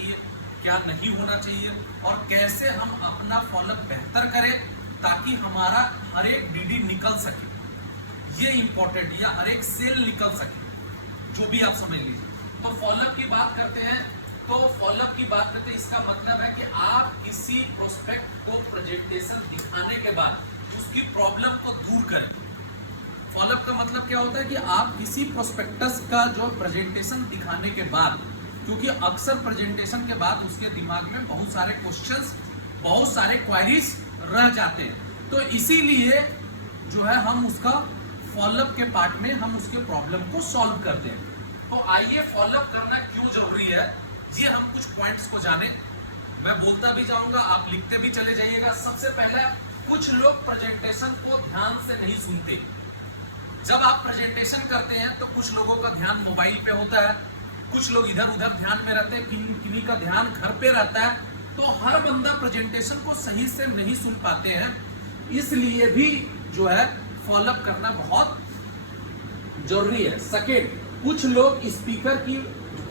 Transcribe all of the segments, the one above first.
चाहिए, क्या नहीं होना चाहिए, और कैसे हम अपना फॉलोअप बेहतर करें ताकि हमारा हर एक डीडी निकल सके, ये इंपॉर्टेंट, या हर एक सेल निकल सके, जो भी आप समझ लीजिए। तो फॉलोअप की बात करते हैं, तो फॉलोअप की बात करते हैं, इसका मतलब है कि आप किसी प्रोस्पेक्ट को प्रेजेंटेशन दिखाने के बाद उसकी प्रॉब्लम को दूर करें। फॉलोअप का मतलब क्या होता है कि आप किसी प्रोस्पेक्टस का जो प्रेजेंटेशन दिखाने के बाद, क्योंकि अक्सर प्रेजेंटेशन के बाद उसके दिमाग में बहुत सारे क्वेश्चंस, बहुत सारे क्वेरीज रह जाते हैं, तो इसीलिए जो है हम उसका फॉलोअप के पार्ट में हम उसके प्रॉब्लम को सॉल्व करते हैं। तो आइए फॉलोअप करना क्यों जरूरी है, ये हम कुछ पॉइंट्स को जाने। मैं बोलता भी जाऊंगा, आप लिखते भी चले जाइएगा। सबसे पहले, कुछ लोग प्रेजेंटेशन को ध्यान से नहीं सुनते। जब आप प्रेजेंटेशन करते हैं तो कुछ लोगों का ध्यान मोबाइल पे होता है, कुछ लोग इधर उधर ध्यान में रहते हैं, किन्हीं का ध्यान घर पे रहता है, तो हर बंदा प्रेजेंटेशन को सही से नहीं सुन पाते हैं। इसलिए भी जो है फॉलोअप करना बहुत जरूरी है। सेकेंड, कुछ लोग स्पीकर की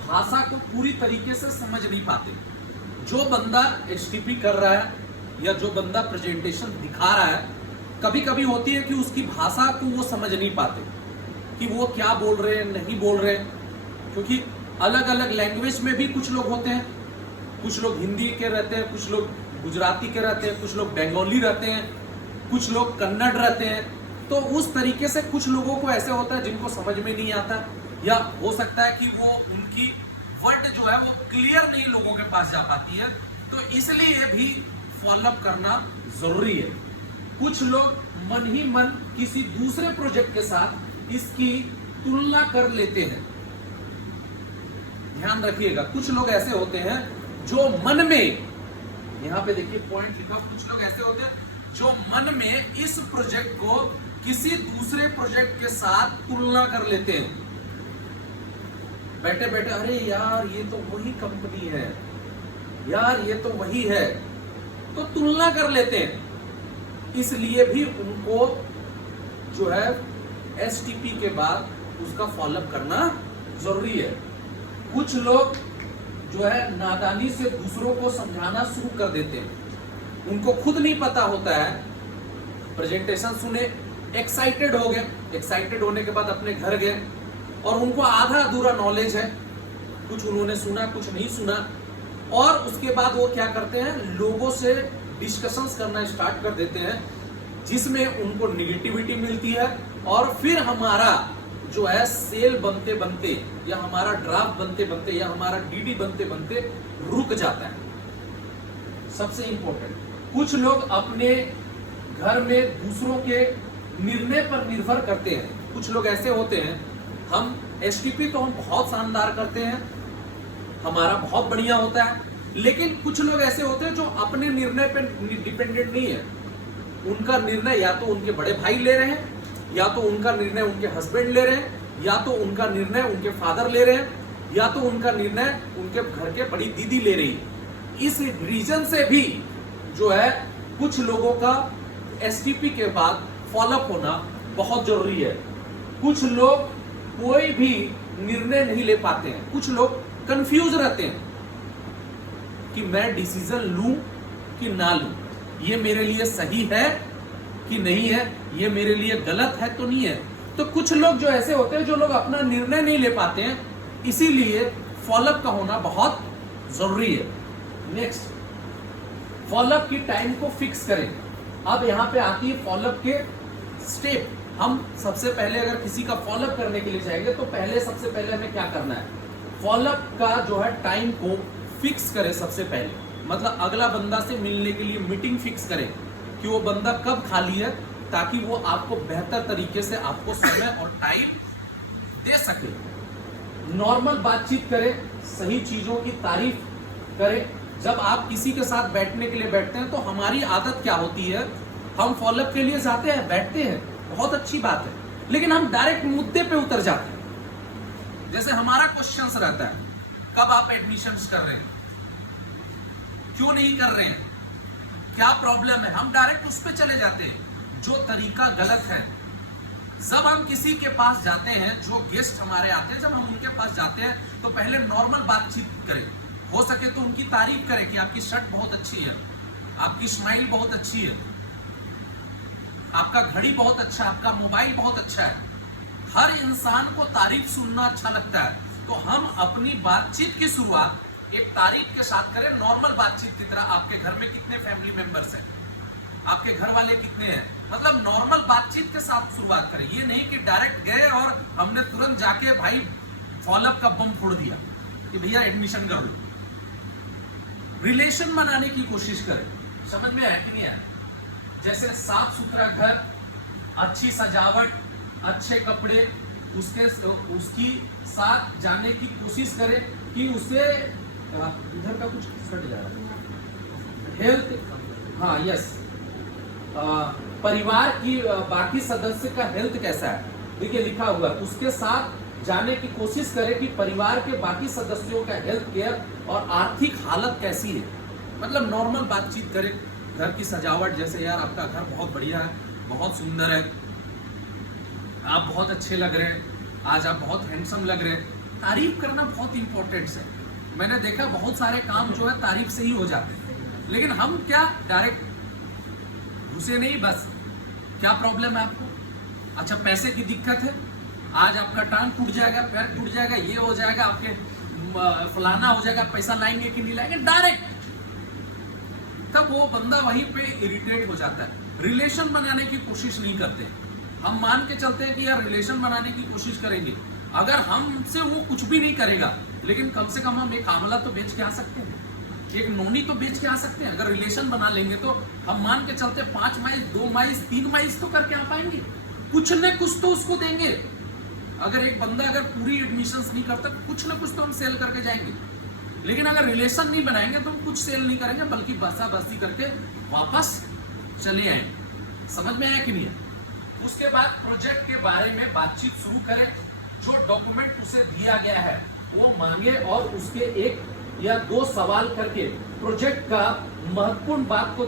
भाषा को पूरी तरीके से समझ नहीं पाते। जो बंदा एचटीपी कर रहा है या जो बंदा प्रेजेंटेशन दिखा रहा है, कभी कभी होती है कि उसकी भाषा को वो समझ नहीं पाते कि वो क्या बोल रहे हैं, नहीं बोल रहे हैं, क्योंकि अलग अलग लैंग्वेज में भी कुछ लोग होते हैं। कुछ लोग हिंदी के रहते हैं, कुछ लोग गुजराती के रहते हैं, कुछ लोग बंगाली रहते हैं, कुछ लोग कन्नड़ रहते हैं। तो उस तरीके से कुछ लोगों को ऐसे होता है जिनको समझ में नहीं आता, या हो सकता है कि वो उनकी वर्ड जो है वो क्लियर नहीं लोगों के पास जा पाती है, तो इसलिए भी फॉलोअप करना जरूरी है। कुछ लोग मन ही मन किसी दूसरे प्रोजेक्ट के साथ इसकी तुलना कर लेते हैं। ध्यान रखिएगा, कुछ लोग ऐसे होते हैं जो मन में, यहां पे देखिए पॉइंट लिखा, कुछ लोग ऐसे होते हैं जो मन में इस प्रोजेक्ट को किसी दूसरे प्रोजेक्ट के साथ तुलना कर लेते हैं। बैठे बैठे, अरे यार ये तो वही कंपनी है, यार ये तो वही है, तो तुलना कर लेते हैं। इसलिए भी उनको जो है एसटीपी के बाद उसका फॉलोअप करना जरूरी है। कुछ लोग जो है नादानी से दूसरों को समझाना शुरू कर देते हैं। उनको खुद नहीं पता होता है, प्रेजेंटेशन सुने, एक्साइटेड हो गए, एक्साइटेड होने के बाद अपने घर गए और उनको आधा अधूरा नॉलेज है, कुछ उन्होंने सुना कुछ नहीं सुना, और उसके बाद वो क्या करते हैं, लोगों से डिस्कशंस करना स्टार्ट कर देते हैं, जिसमें उनको निगेटिविटी मिलती है, और फिर हमारा जो है सेल बनते बनते, या हमारा ड्राफ्ट बनते बनते, या हमारा डीडी बनते बनते रुक जाता है। सबसे इंपॉर्टेंट, कुछ लोग अपने घर में दूसरों के निर्णय पर निर्भर करते हैं। कुछ लोग ऐसे होते हैं, हम एसटीपी तो हम बहुत शानदार करते हैं, हमारा बहुत बढ़िया होता है, लेकिन कुछ लोग ऐसे होते हैं जो अपने निर्णय पर डिपेंडेंट नहीं है। उनका निर्णय या तो उनके बड़े भाई ले रहे हैं, या तो उनका निर्णय उनके हस्बैंड ले रहे हैं, या तो उनका निर्णय उनके फादर ले रहे हैं, या तो उनका निर्णय उनके घर के बड़ी दीदी ले रही है। इस रीजन से भी जो है कुछ लोगों का एसटीपी के बाद फॉलोअप होना बहुत जरूरी है। कुछ लोग कोई भी निर्णय नहीं ले पाते हैं, कुछ लोग कंफ्यूज रहते हैं कि मैं डिसीजन लूं कि ना लूं, ये मेरे लिए सही है कि नहीं है, ये मेरे लिए गलत है तो नहीं है। तो कुछ लोग जो ऐसे होते हैं जो लोग अपना निर्णय नहीं ले पाते हैं, इसीलिए फॉलोअप का होना बहुत जरूरी है। नेक्स्ट, फॉलोअप की टाइम को फिक्स करें। अब यहां पे आती है फॉलोअप के स्टेप। हम सबसे पहले अगर किसी का फॉलोअप करने के लिए जाएंगे तो पहले सबसे पहले हमें क्या करना है, फॉलोअप का जो है टाइम को फिक्स करें। सबसे पहले मतलब अगला बंदा से मिलने के लिए मीटिंग फिक्स करें कि वो बंदा कब खाली है, ताकि वो आपको बेहतर तरीके से आपको समय और टाइम दे सके। नॉर्मल बातचीत करें, सही चीजों की तारीफ करें। जब आप किसी के साथ बैठने के लिए बैठते हैं तो हमारी आदत क्या होती है, हम फॉलोअप के लिए जाते हैं, बैठते हैं, बहुत अच्छी बात है, लेकिन हम डायरेक्ट मुद्दे पे उतर जाते हैं। जैसे हमारा क्वेश्चंस रहता है, कब आप एडमिशंस कर रहे हैं, क्यों नहीं कर रहे हैं, क्या प्रॉब्लम है, हम डायरेक्ट उस पे चले जाते हैं, जो तरीका गलत है। जब हम किसी के पास जाते हैं, जो गेस्ट हमारे आते हैं, जब हम उनके पास जाते हैं तो पहले नॉर्मल बातचीत करें, हो सके तो उनकी तारीफ करें कि आपकी शर्ट बहुत अच्छी है, आपकी स्माइल बहुत अच्छी है, आपका घड़ी बहुत अच्छा है, आपका मोबाइल बहुत अच्छा है। हर इंसान को तारीफ सुनना अच्छा लगता है। तो हम अपनी बातचीत की शुरुआत एक तारीफ के साथ करें, नॉर्मल बातचीत की तरह। आपके घर में कितने फैमिली मेंबर्स हैं, आपके घर वाले कितने हैं, मतलब नॉर्मल बातचीत के साथ शुरुआत करें। ये नहीं कि डायरेक्ट गए और हमने तुरंत जाके भाई फॉलोअप का बम फोड़ दिया कि भैया एडमिशन कर लो। रिलेशन बनाने की कोशिश करें। समझ में आया कि नहीं आया? जैसे साफ सुथरा घर, अच्छी सजावट, अच्छे कपड़े, उसकी साथ जाने की कोशिश करें कि उसे इधर का कुछ फट जा रहा है, हेल्थ, हाँ यस, परिवार की बाकी सदस्य का हेल्थ कैसा है, देखिए लिखा हुआ है, उसके साथ जानने की कोशिश करें कि परिवार के बाकी सदस्यों का हेल्थ केयर और आर्थिक हालत कैसी है। मतलब नॉर्मल बातचीत करें। घर की सजावट, जैसे यार आपका घर बहुत बढ़िया है, बहुत सुंदर है, आप बहुत अच्छे लग रहे हैं, आज आप बहुत हैंडसम लग रहे हैं। तारीफ करना बहुत इंपॉर्टेंट है। मैंने देखा बहुत सारे काम जो है तारीफ से ही हो जाते हैं, लेकिन हम क्या डायरेक्ट घुसे नहीं, बस क्या प्रॉब्लम है आपको, अच्छा पैसे की दिक्कत है, आज आपका टांग टूट जाएगा, पैर टूट जाएगा, ये हो जाएगा, आपके फलाना हो जाएगा, पैसा लाएंगे कि नहीं लाएंगे, डायरेक्ट। तब वो बंदा वहीं पे इरिटेट हो जाता है। रिलेशन बनाने की कोशिश नहीं करते। हम मान के चलते हैं कि यार रिलेशन बनाने की कोशिश करेंगे, अगर हमसे वो कुछ भी नहीं करेगा, लेकिन कम से कम हम एक आंवला तो बेच के आ सकते हैं, एक नोनी तो बेच के आ सकते हैं। अगर रिलेशन बना लेंगे तो हम मान के चलते 5 माइल 2 माइल 3 माइल तो करके आ पाएंगे, कुछ न कुछ तो उसको देंगे। अगर एक बंदा अगर पूरी एडमिशंस नहीं करता, कुछ ना कुछ तो हम सेल करके जाएंगे। लेकिन अगर रिलेशन नहीं बनाएंगे तो हम कुछ सेल नहीं करेंगे, बल्कि बसा बसी करके वापस चले आएंगे। समझ में आया कि नहीं? उसके बाद प्रोजेक्ट के बारे में बातचीत शुरू करें। जो डॉक्यूमेंट उसे दिया गया है वो मांगे और उसके 1 या 2 सवाल करके प्रोजेक्ट का महत्वपूर्ण बात को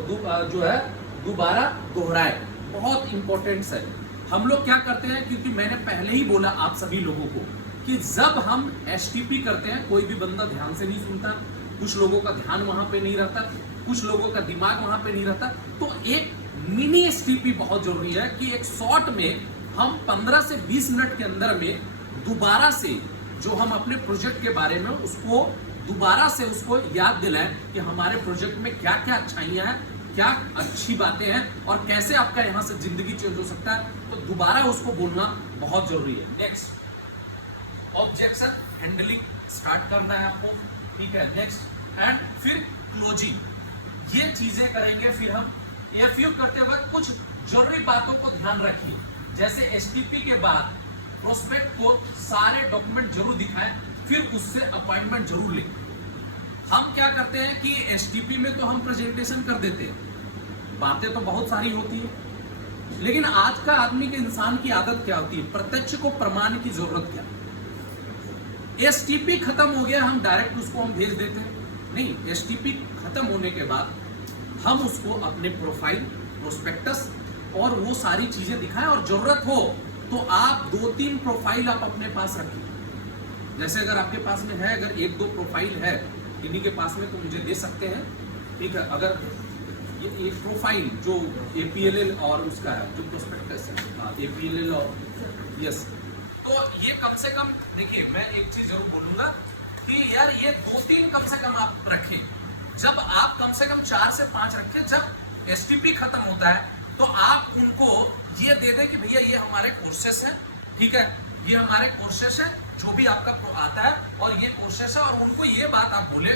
जो है दोबारा दोहराए। बहुत इंपॉर्टेंट है। हम लोग क्या करते हैं, क्योंकि मैंने पहले ही बोला आप सभी लोगों को कि जब हम एसटीपी करते हैं, कोई भी बंदा ध्यान से नहीं सुनता, कुछ लोगों का ध्यान वहां पे नहीं रहता, कुछ लोगों का दिमाग वहां पे नहीं रहता। तो एक मिनी एसटीपी बहुत जरूरी है कि एक शॉर्ट में हम 15 से 20 मिनट के अंदर में दोबारा से जो हम अपने प्रोजेक्ट के बारे में उसको दोबारा से उसको याद दिलाएं कि हमारे प्रोजेक्ट में क्या क्या अच्छाइयां हैं, क्या अच्छी बातें हैं और कैसे आपका यहां से जिंदगी चेंज हो सकता है। तो दोबारा उसको बोलना बहुत जरूरी है। नेक्स्ट, ऑब्जेक्शन हैंडलिंग स्टार्ट करना है आपको, ठीक है। नेक्स्ट एंड फिर क्लोजिंग, ये चीजें करेंगे। फिर हम एफयू करते वक्त कुछ जरूरी बातों को ध्यान रखिए, जैसे एसटीपी के बाद प्रोस्पेक्ट को सारे डॉक्यूमेंट जरूर दिखाएं, फिर उससे अपॉइंटमेंट जरूर लें। हम क्या करते हैं कि एसटीपी में तो हम प्रेजेंटेशन कर देते हैं, बातें तो बहुत सारी होती है, लेकिन आज का आदमी के इंसान की आदत क्या होती है, प्रत्यक्ष को प्रमाण की जरूरत क्या। एसटीपी खत्म हो गया, हम डायरेक्ट उसको हम भेज देते हैं, नहीं। एसटीपी खत्म होने के बाद हम उसको अपने प्रोफाइल, प्रोस्पेक्टस और वो सारी चीजें दिखाएं, और जरूरत हो तो आप 2-3 प्रोफाइल आप अपने पास रखिए। जैसे अगर आपके पास में है, अगर 1-2 प्रोफाइल है इन्हीं के पास में, तो मुझे दे सकते हैं, ठीक है। अगर ये एक प्रोफाइल जो एपीएलएल और उसका है, जो प्रोस्पेक्टस है, एपीएलएल और यस, तो ये कम से कम देखिए, मैं एक चीज जरूर बोलूंगा कि यार ये 2-3 कम से कम आप रखें। जब आप कम से कम 4 से 5 रखें, जब एसटीपी खत्म होता है तो आप उनको ये दे दें कि भैया ये हमारे कोर्सेस हैं, ठीक है, ये हमारे कोर्सेस है, जो भी आपका आता है और ये कोर्सेस है। और उनको ये बात आप बोले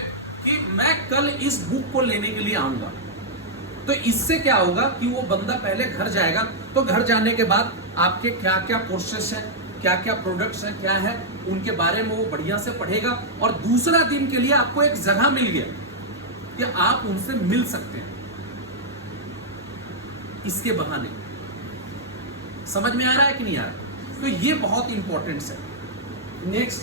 कि मैं कल इस बुक को लेने के लिए आऊंगा। तो इससे क्या होगा कि वो बंदा पहले घर जाएगा, तो घर जाने के बाद आपके क्या क्या कोर्सेस हैं, क्या क्या प्रोडक्ट्स हैं, क्या है, उनके बारे में वो बढ़िया से पढ़ेगा। और दूसरा दिन के लिए आपको एक जगह मिल गया कि आप उनसे मिल सकते हैं इसके बहाने। समझ में आ रहा है कि नहीं आ रहा? तो ये बहुत इंपॉर्टेंट है। नेक्स्ट,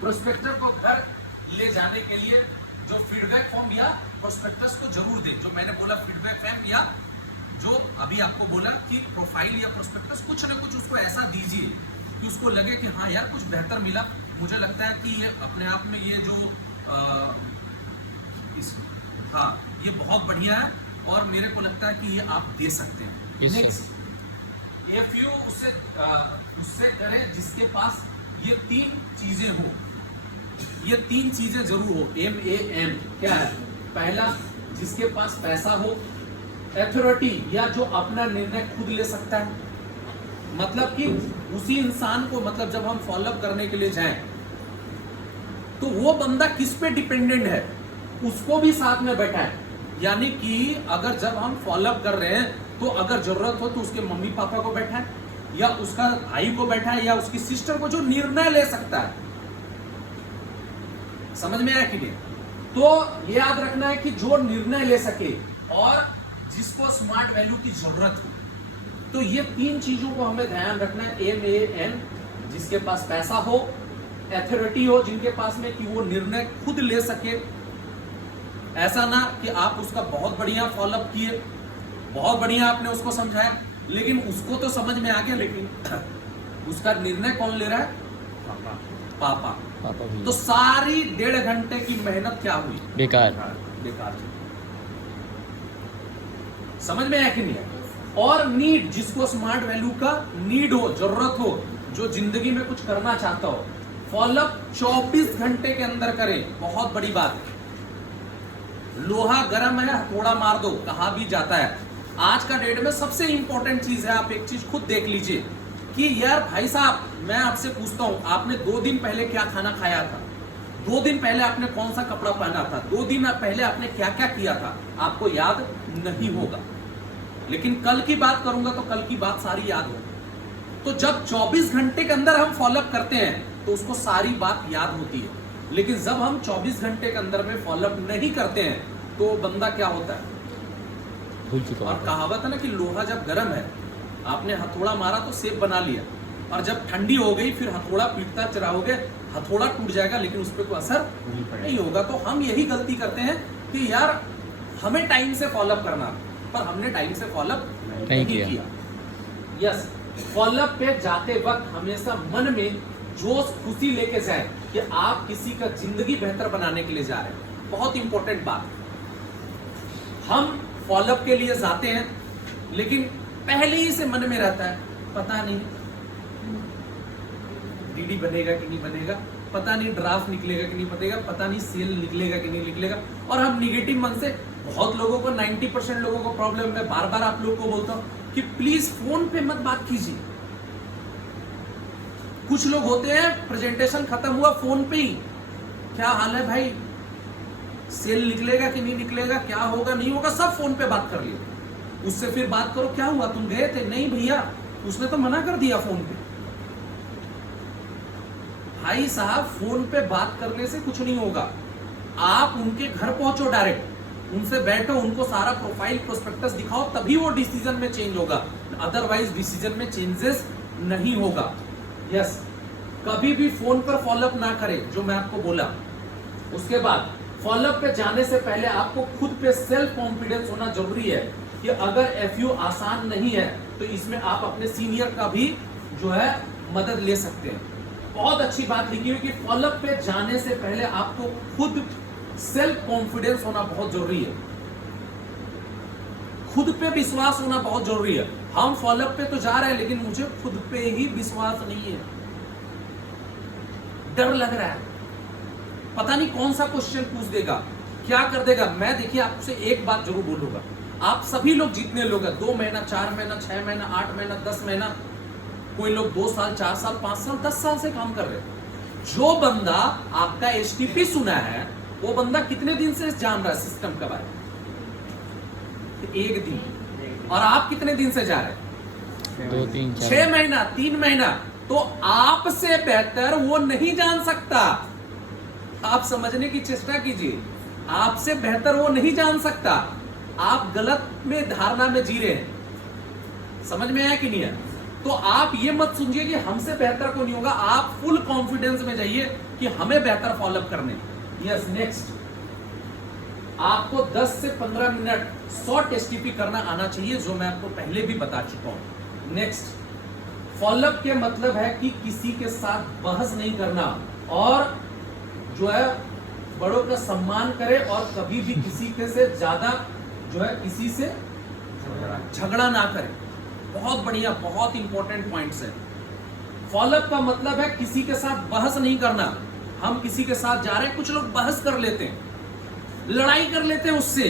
प्रोस्पेक्टर को घर ले जाने के लिए जो फीडबैक फॉर्म या प्रोस्पेक्टस को जरूर दें। जो मैंने बोला फीडबैक फॉर्म, या जो अभी आपको बोला कि प्रोफाइल या प्रोस्पेक्टस, कुछ ना कुछ उसको ऐसा दीजिए कि उसको लगे कि हाँ यार कुछ बेहतर मिला। मुझे लगता है कि ये अपने आप में ये जो हाँ, ये बहुत बढ़िया है और मेरे को लगता है कि ये आप दे सकते हैं। नेक्स्ट, इफ यू उससे करें जिसके पास ये 3 चीजें हो, ये 3 चीजें जरूर हो। MAN क्या है? पहला, जिसके पास पैसा हो, अथॉरिटी या जो अपना निर्णय खुद ले सकता है। मतलब कि उसी इंसान को, मतलब जब हम फॉलोअप करने के लिए जाएं तो वो बंदा किस पे डिपेंडेंट है उसको भी साथ में बैठाएं। यानी कि अगर जब हम फॉलोअप कर रहे हैं तो अगर जरूरत हो तो उसके मम्मी पापा को बैठाएं या उसका भाई को बैठाएं या उसकी सिस्टर को, जो निर्णय ले सकता है। समझ में आया कि नहीं? तो ये याद रखना है कि जो निर्णय ले सके और जिसको स्मार्ट वैल्यू की जरूरत हो। तो ये 3 चीजों को हमें ध्यान रखना है। MAN, जिसके पास पैसा हो, अथॉरिटी हो जिनके पास में कि वो निर्णय खुद ले सके। ऐसा ना कि आप उसका बहुत बढ़िया फॉलोअप किए, बहुत बढ़िया आपने उसको समझाया, लेकिन उसको तो समझ में आ गया, लेकिन उसका निर्णय कौन ले रहा है? पापा। तो सारी 1.5 घंटे की मेहनत क्या हुई? बेकार। समझ में आया कि नहीं? और नीड, जिसको स्मार्ट वैल्यू का नीड हो, जरूरत हो, जो जिंदगी में कुछ करना चाहता हो, फॉलोअप 24 घंटे के अंदर करें। बहुत बड़ी बात है। लोहा गर्म है, हथौड़ा मार दो, कहा भी जाता है। आज का डेट में सबसे इंपॉर्टेंट चीज है, आप एक चीज खुद देख लीजिए कि यार भाई साहब, मैं आपसे पूछता हूं, आपने 2 दिन पहले क्या खाना खाया था? 2 दिन पहले आपने कौन सा कपड़ा पहना था? 2 दिन पहले आपने क्या क्या किया था? आपको याद नहीं होगा, लेकिन कल की बात करूंगा तो कल की बात सारी याद होगी। तो जब 24 घंटे के अंदर हम फॉलोअप करते हैं तो उसको सारी बात याद होती है, लेकिन जब हम 24 घंटे के अंदर में फॉलोअप नहीं करते हैं तो बंदा क्या होता है? भूल चुका। और कहावत है ना कि लोहा जब गर्म है, आपने हथौड़ा मारा तो सेब बना लिया, और जब ठंडी हो गई फिर हथौड़ा पीटता चलाओगे, हथौड़ा टूट जाएगा लेकिन उस पर कोई असर नहीं होगा। तो हम यही गलती करते हैं कि यार हमें टाइम से फॉलोअप करना, पर हमने टाइम से फॉलोअप नहीं किया। यस, फॉलोअप पे जाते वक्त हमेशा मन में जोश, खुशी लेके जाए कि आप किसी का जिंदगी बेहतर बनाने के लिए जा रहे हैं। बहुत इंपॉर्टेंट बात, हम फॉलोअप के लिए जाते हैं लेकिन पहले ही से मन में रहता है पता नहीं DD बनेगा कि नहीं बनेगा, पता नहीं ड्राफ्ट निकलेगा कि नहीं बनेगा, पता नहीं सेल निकलेगा कि नहीं निकलेगा। और हम निगेटिव मन से, बहुत लोगों को, 90% लोगों को प्रॉब्लम है। बार बार आप लोगों को बोलता हूं कि प्लीज फोन पे मत बात कीजिए। कुछ लोग होते हैं, प्रेजेंटेशन खत्म हुआ फोन पे ही, क्या हाल है भाई, सेल निकलेगा कि नहीं निकलेगा, क्या होगा नहीं होगा, सब फोन पे बात कर लिया। उससे फिर बात करो, क्या हुआ, तुम गए थे? नहीं भैया, उसने तो मना कर दिया फोन पे। भाई साहब, फोन पे बात करने से कुछ नहीं होगा। आप उनके घर पहुंचो, डायरेक्ट उनसे बैठो, उनको सारा प्रोफाइल प्रोस्पेक्टस दिखाओ, तभी वो डिसीजन में चेंज होगा, अदरवाइज डिसीजन में चेंजेस नहीं होगा। यस, कभी भी फोन पर फॉलोअप ना करें, जो मैं आपको बोला। उसके बाद फॉलोअप पे जाने से पहले आपको खुद पे सेल्फ कॉन्फिडेंस होना जरूरी है कि अगर FU आसान नहीं है तो इसमें आप अपने सीनियर का भी जो है मदद ले सकते हैं। बहुत अच्छी बात लिखी हुई कि फॉलोअप पे जाने से पहले आपको खुद सेल्फ कॉन्फिडेंस होना बहुत जरूरी है, खुद पे विश्वास होना बहुत जरूरी है। हम फॉलोअप पे तो जा रहे हैं लेकिन मुझे खुद पे ही विश्वास नहीं है, डर लग रहा है, पता नहीं कौन सा क्वेश्चन पूछ देगा, क्या कर देगा। मैं देखिए आपसे एक बात जरूर बोलूंगा, आप सभी लोग जितने लोग हैं, 2 महीना, 4 महीना, 6 महीना, 8 महीना, 10 महीना, कोई लोग 2 साल, 4 साल, 5 साल, 10 साल से काम कर रहे हैं। जो बंदा आपका STP सुना है वो बंदा कितने दिन से जान रहा है सिस्टम के बारे में? 1 दिन। और आप कितने दिन से जा रहे हैं? 2, 3, 4, 6 महीना, 3 महीना। तो आपसे बेहतर वो नहीं जान सकता। आप समझने की चेष्टा कीजिए, आपसे बेहतर वो नहीं जान सकता। आप गलत में धारणा में जी रहे हैं। समझ में आया कि नहीं है? तो आप ये मत समझिए कि हमसे बेहतर को नहीं होगा, आप फुल कॉन्फिडेंस में जाइए कि हमें बेहतर फॉलोअप करने। यस, नेक्स्ट, आपको 10 से 15 मिनट शॉर्ट STP करना आना चाहिए, जो मैं आपको पहले भी बता चुका हूं। नेक्स्ट, फॉलोअप के मतलब है कि किसी के साथ बहस नहीं करना और जो है बड़ों का सम्मान करे और कभी भी किसी के से ज्यादा जो है किसी से झगड़ा ना करे। बहुत बढ़िया, बहुत इंपॉर्टेंट पॉइंट्स है। फॉलोअप का मतलब है किसी के साथ बहस नहीं करना। हम किसी के साथ जा रहे हैं, कुछ लोग बहस कर लेते हैं, लड़ाई कर लेते हैं उससे,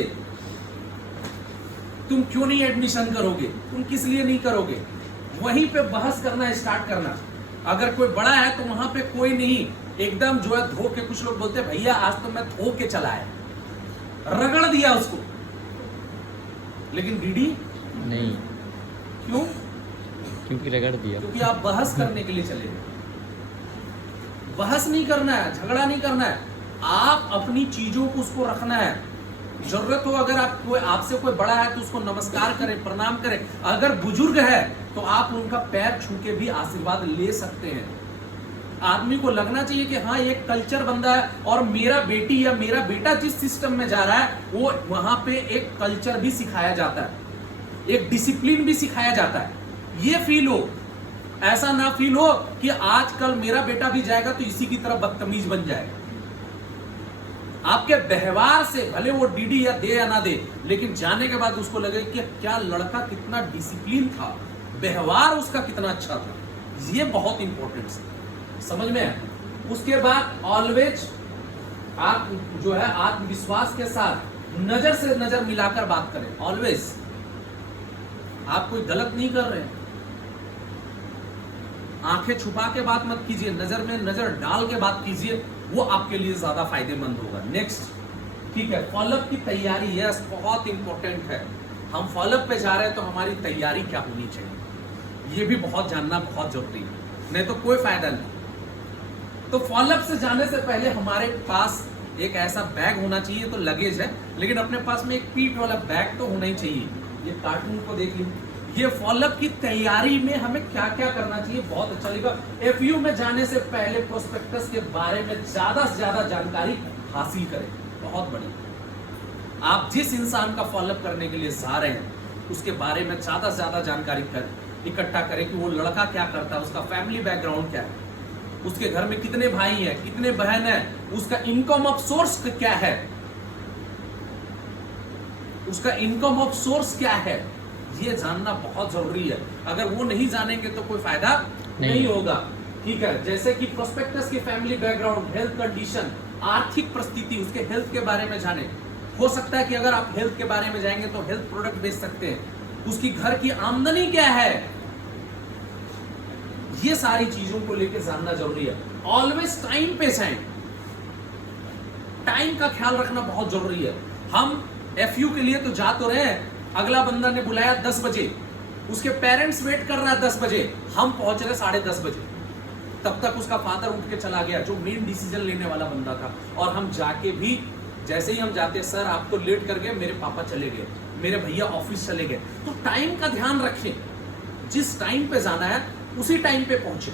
तुम क्यों नहीं एडमिशन करोगे, तुम किस लिए नहीं करोगे, वहीं पे बहस करना स्टार्ट करना। अगर कोई बड़ा है तो वहां पे कोई नहीं एकदम जो है धो के, कुछ लोग बोलते हैं भैया आज तो मैं धो के चला है, रगड़ दिया उसको, लेकिन डीडी नहीं। क्यों? क्योंकि रगड़ दिया। क्योंकि आप बहस करने के लिए चले गए। बहस नहीं करना है, झगड़ा नहीं करना है, आप अपनी चीजों को उसको रखना है। जरूरत हो अगर आपसे कोई बड़ा है तो उसको नमस्कार करें, प्रणाम करें। अगर बुजुर्ग है तो आप उनका पैर छू के भी आशीर्वाद ले सकते हैं। आदमी को लगना चाहिए कि हाँ ये कल्चर बंदा है और मेरा बेटी या मेरा बेटा जिस सिस्टम में जा रहा है वो वहां पे एक कल्चर भी सिखाया जाता है, एक डिसिप्लिन भी सिखाया जाता है। ये फील हो, ऐसा ना फील हो कि आजकल मेरा बेटा भी जाएगा तो इसी की तरह बदतमीज बन जाएगा। आपके व्यवहार से भले वो डीडी या दे या ना दे, लेकिन जाने के बाद उसको लगे कि क्या लड़का कितना डिसिप्लिन था, व्यवहार उसका कितना अच्छा था। ये बहुत इंपॉर्टेंट है, समझ में है। उसके बाद ऑलवेज आप जो है आत्मविश्वास के साथ नजर से नजर मिलाकर बात करें। ऑलवेज आप कोई गलत नहीं कर रहे, आंखें छुपा के बात मत कीजिए, नजर में नजर डाल के बात कीजिए, वो आपके लिए ज्यादा फायदेमंद होगा। नेक्स्ट, ठीक है, फॉलोअप की तैयारी, यस बहुत इंपॉर्टेंट है। हम फॉलोअप पे जा रहे हैं तो हमारी तैयारी क्या होनी चाहिए, ये भी बहुत जानना बहुत जरूरी है, नहीं तो कोई फायदा नहीं। तो फॉलोअप से जाने से पहले हमारे पास एक ऐसा बैग होना चाहिए, तो लगेज है, लेकिन अपने पास में एक पीठ वाला बैग तो होना ही चाहिए। ये कार्टून को देख लीजिए। ये फॉलोअप की तैयारी में हमें क्या क्या करना चाहिए, बहुत अच्छा लगा। एफयू में जाने से पहले प्रोस्पेक्टस के बारे में ज्यादा से ज्यादा जानकारी हासिल करें, बहुत बढ़िया। आप जिस इंसान का फॉलोअप करने के लिए जा रहे हैं उसके बारे में ज्यादा से ज्यादा जानकारी इकट्ठा करें कि वो लड़का क्या करता है, उसका फैमिली बैकग्राउंड क्या है, उसके घर में कितने भाई हैं, कितने बहन हैं, उसका इनकम ऑफ सोर्स क्या है, उसका इनकम ऑफ सोर्स क्या है, ये जानना बहुत जरूरी है। अगर वो नहीं जानेंगे तो कोई फायदा नहीं होगा। ठीक है, जैसे कि प्रोस्पेक्टस की फैमिली बैकग्राउंड, हेल्थ कंडीशन, आर्थिक परिस्थिति, उसके हेल्थ के बारे में जाने। हो सकता है कि अगर आप हेल्थ के बारे में जाएंगे तो हेल्थ प्रोडक्ट बेच सकते हैं, उसकी घर की आमदनी क्या है, ये सारी चीजों को लेकर जानना जरूरी है। ऑलवेज टाइम पे जाएं, टाइम का ख्याल रखना बहुत जरूरी है। हम एफयू के लिए तो जा तो रहे हैं, अगला बंदा ने बुलाया 10 बजे, उसके पेरेंट्स वेट कर रहा है 10 बजे, हम पहुंच रहे 10:30 बजे, तब तक उसका फादर उठ के चला गया जो मेन डिसीजन लेने वाला बंदा था। और हम जाके भी जैसे ही हम जाते, सर आप तो लेट कर गए, मेरे पापा चले गए, मेरे भैया ऑफिस चले गए। तो टाइम का ध्यान रखें, जिस टाइम पे जाना है उसी टाइम पे पहुंचे।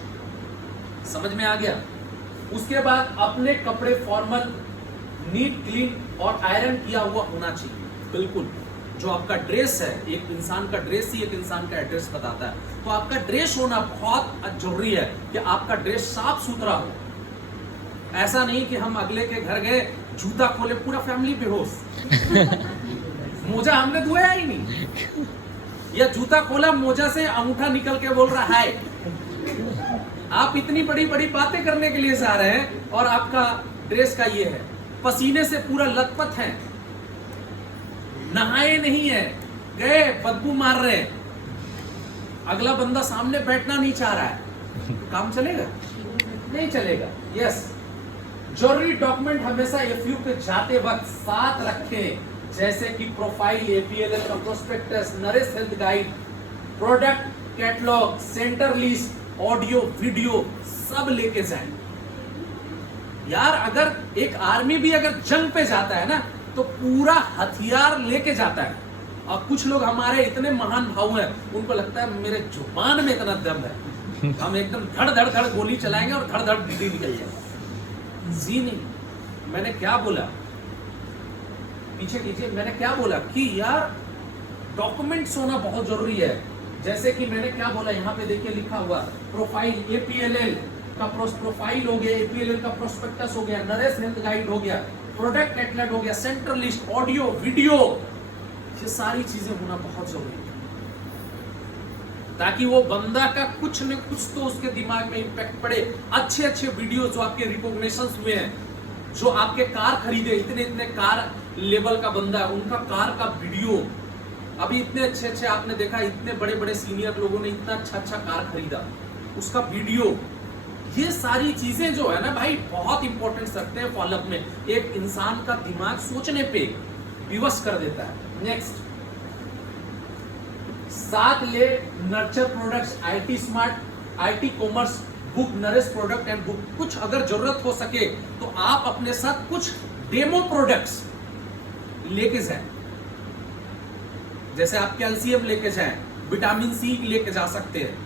समझ में आ गया? उसके बाद अपने कपड़े फॉर्मल, नीट, क्लीन और आयरन किया हुआ होना चाहिए। बिल्कुल, जो आपका ड्रेस है, एक इंसान का ड्रेस ही एक इंसान का एड्रेस बताता है, तो आपका ड्रेस होना बहुत जरूरी है कि आपका ड्रेस साफ सुथरा हो। ऐसा नहीं कि हम अगले के घर गए, जूता खोले, पूरा फैमिली बेहोश मोजा हमने धोया ही नहीं, या जूता खोला, मोजा से अंगूठा निकल के बोल रहा है। आप इतनी बड़ी बड़ी बातें करने के लिए जा रहे हैं और आपका ड्रेस का ये है, पसीने से पूरा लथपथ है, नहाए नहीं है, गए बदबू मार रहे, अगला बंदा सामने बैठना नहीं चाह रहा है, काम चलेगा? नहीं चलेगा। यस, जरूरी डॉक्यूमेंट हमेशा एफयू पे जाते वक्त साथ रखें, जैसे कि प्रोफाइल, एपीएलएल का prospectus, Naresh health guide, product catalogue, centre list, audio, video सब लेके जाएं। यार अगर एक आर्मी भी अगर जंग पे जाता है ना तो पूरा हथियार लेके जाता है। और कुछ लोग हमारे इतने महान भाव हैं, उनको लगता है मेरे जुबान में इतना दम है, हम एकदम धड़ धड़ धड़ गोली चलाएंगे और धड़ धड़ डीडी निकल जाएगा। जी नहीं, मैंने क्या बोला, पीछे कीजिए, मैंने क्या बोला कि यार डॉक्यूमेंट्स होना बहुत जरूरी है। जैसे कि मैंने क्या बोला, यहाँ पे देखिए लिखा हुआ, प्रोफाइल, एपीएलएल का प्रोफाइल हो गया, एपीएलएल का प्रोस्पेक्टस हो गया, नरेश हेल्थ गाइड हो गया, प्रोडक्ट कैटलॉग हो गया, सेंट्रल लिस्ट, ऑडियो, वीडियो, ये सारी चीजें होना बहुत जरूरी है ताकि वो बंदा का कुछ न कुछ तो उसके दिमाग में इंपैक्ट पड़े। अच्छे अच्छे वीडियो जो आपके रिकॉग्निशन हुए हैं, जो आपके कार खरीदे, इतने इतने कार लेवल का बंदा है, उनका कार का वीडियो, अभी इतने अच्छे अच्छे आपने देखा, इतने बड़े बड़े सीनियर लोगों ने इतना अच्छा अच्छा कार खरीदा, उसका वीडियो, ये सारी चीजें जो है ना भाई बहुत इंपॉर्टेंस रखते हैं फॉलोअप में। एक इंसान का दिमाग सोचने पे विवश कर देता है। नेक्स्ट, 7 ले nurture products, IT smart, IT commerce, book Naresh product and book. कुछ अगर जरूरत हो सके तो आप अपने साथ कुछ डेमो प्रोडक्ट्स लेके जाएं, जैसे आप कैल्शियम लेके जाएं, विटामिन सी लेके जा सकते हैं,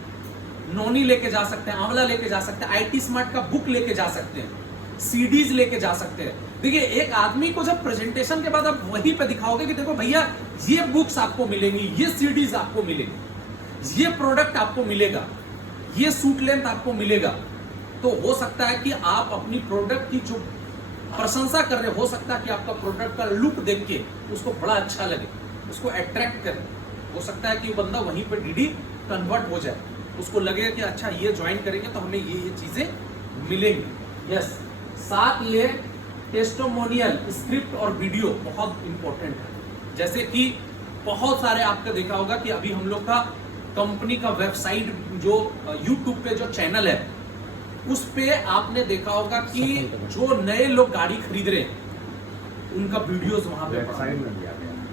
नोनी लेके जा सकते हैं, आंवला लेके जा सकते हैं, आईटी स्मार्ट का बुक लेके जा सकते हैं, सीडीज लेके जा सकते हैं। देखिए एक आदमी को जब प्रेजेंटेशन के बाद आप वहीं पे दिखाओगे कि देखो भैया ये बुक्स आपको मिलेंगी, ये सीडीज आपको मिलेंगी, ये प्रोडक्ट आपको मिलेगा, ये सूट लेंथ आपको मिलेगा, तो हो सकता है कि आप अपनी प्रोडक्ट की जो प्रशंसा कर रहे हो सकता है कि आपका प्रोडक्ट का लुक देख के उसको बड़ा अच्छा लगे, उसको अट्रैक्ट करे। हो सकता है कि बंदा वहीं पे डीडी कन्वर्ट हो जाए, उसको लगे कि अच्छा ये ज्वाइन करेंगे तो हमें ये चीजें मिलेंगी। यस, 7 ले टेस्टिमोनियल, स्क्रिप्ट और वीडियो बहुत इंपॉर्टेंट है। जैसे कि बहुत सारे आपने देखा होगा कि अभी हम लोग का कंपनी का वेबसाइट जो यूट्यूब पे जो चैनल है उस पे आपने देखा होगा कि जो नए लोग गाड़ी खरीद रहे हैं उनका वीडियोस वहां पे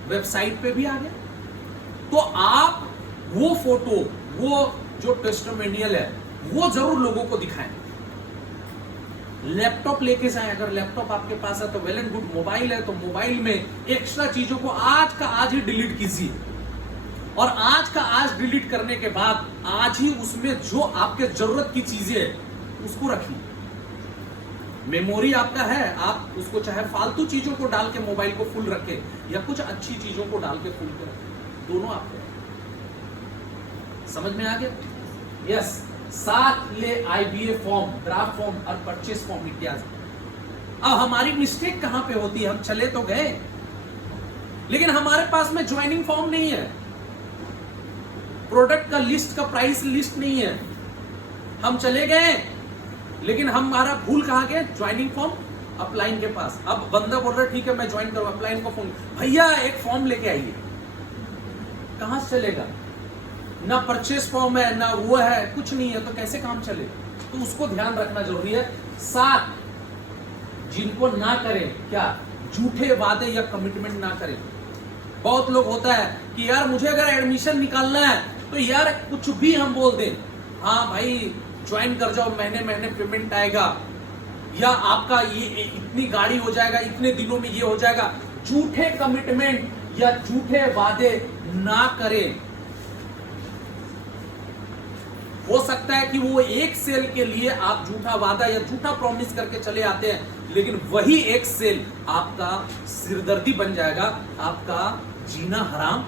वेबसाइट पे भी आ गया। तो आप वो फोटो, वो जो टेस्टिमोनियल है वो जरूर लोगों को दिखाएं। लैपटॉप लेके जाएं, अगर लैपटॉप आपके पास है तो वेल एंड गुड, मोबाइल है तो मोबाइल में एक्स्ट्रा चीजों को आज का आज ही डिलीट कीजिए, और आज का आज डिलीट करने के बाद आज ही उसमें जो आपके जरूरत की चीजें है उसको रखिए। मेमोरी आपका है, आप उसको चाहे फालतू चीजों को डाल के मोबाइल को फुल रखे या कुछ अच्छी चीजों को डाल के फुल कर, दोनों आपके समझ में आ गया। यस, 7 ले IBA फॉर्म, ड्राफ्ट फॉर्म और परचेस फॉर्म इत्यादि। अब हमारी मिस्टेक कहां पे होती है, हम चले तो गए लेकिन हमारे पास में ज्वाइनिंग फॉर्म नहीं है, प्रोडक्ट का लिस्ट का प्राइस लिस्ट नहीं है, हम चले गए लेकिन हमारा भूल कहां गया, ज्वाइनिंग फॉर्म अपलाइन के पास। अब बंदा बोल रहा है ठीक है मैं ज्वाइन करूं, अपलाइन को फोन, भैया एक फॉर्म लेके आइए, कहां से चलेगा, ना परचेस फॉर्म है ना वो है, कुछ नहीं है, तो कैसे काम चले। तो उसको ध्यान रखना जरूरी है। 7, जिनको ना करें क्या, झूठे वादे या कमिटमेंट ना करें। बहुत लोग होता है कि यार मुझे अगर एडमिशन निकालना है तो यार कुछ भी हम बोल दें, हाँ भाई ज्वाइन कर जाओ, महीने महीने पेमेंट आएगा, या आपका ये इतनी गाड़ी हो जाएगा, इतने दिनों में ये हो जाएगा। झूठे कमिटमेंट या झूठे वादे ना करें। हो सकता है कि वो एक सेल के लिए आप झूठा वादा या झूठा प्रॉमिस करके चले आते हैं, लेकिन वही एक सेल आपका सिरदर्दी बन जाएगा, आपका जीना हराम।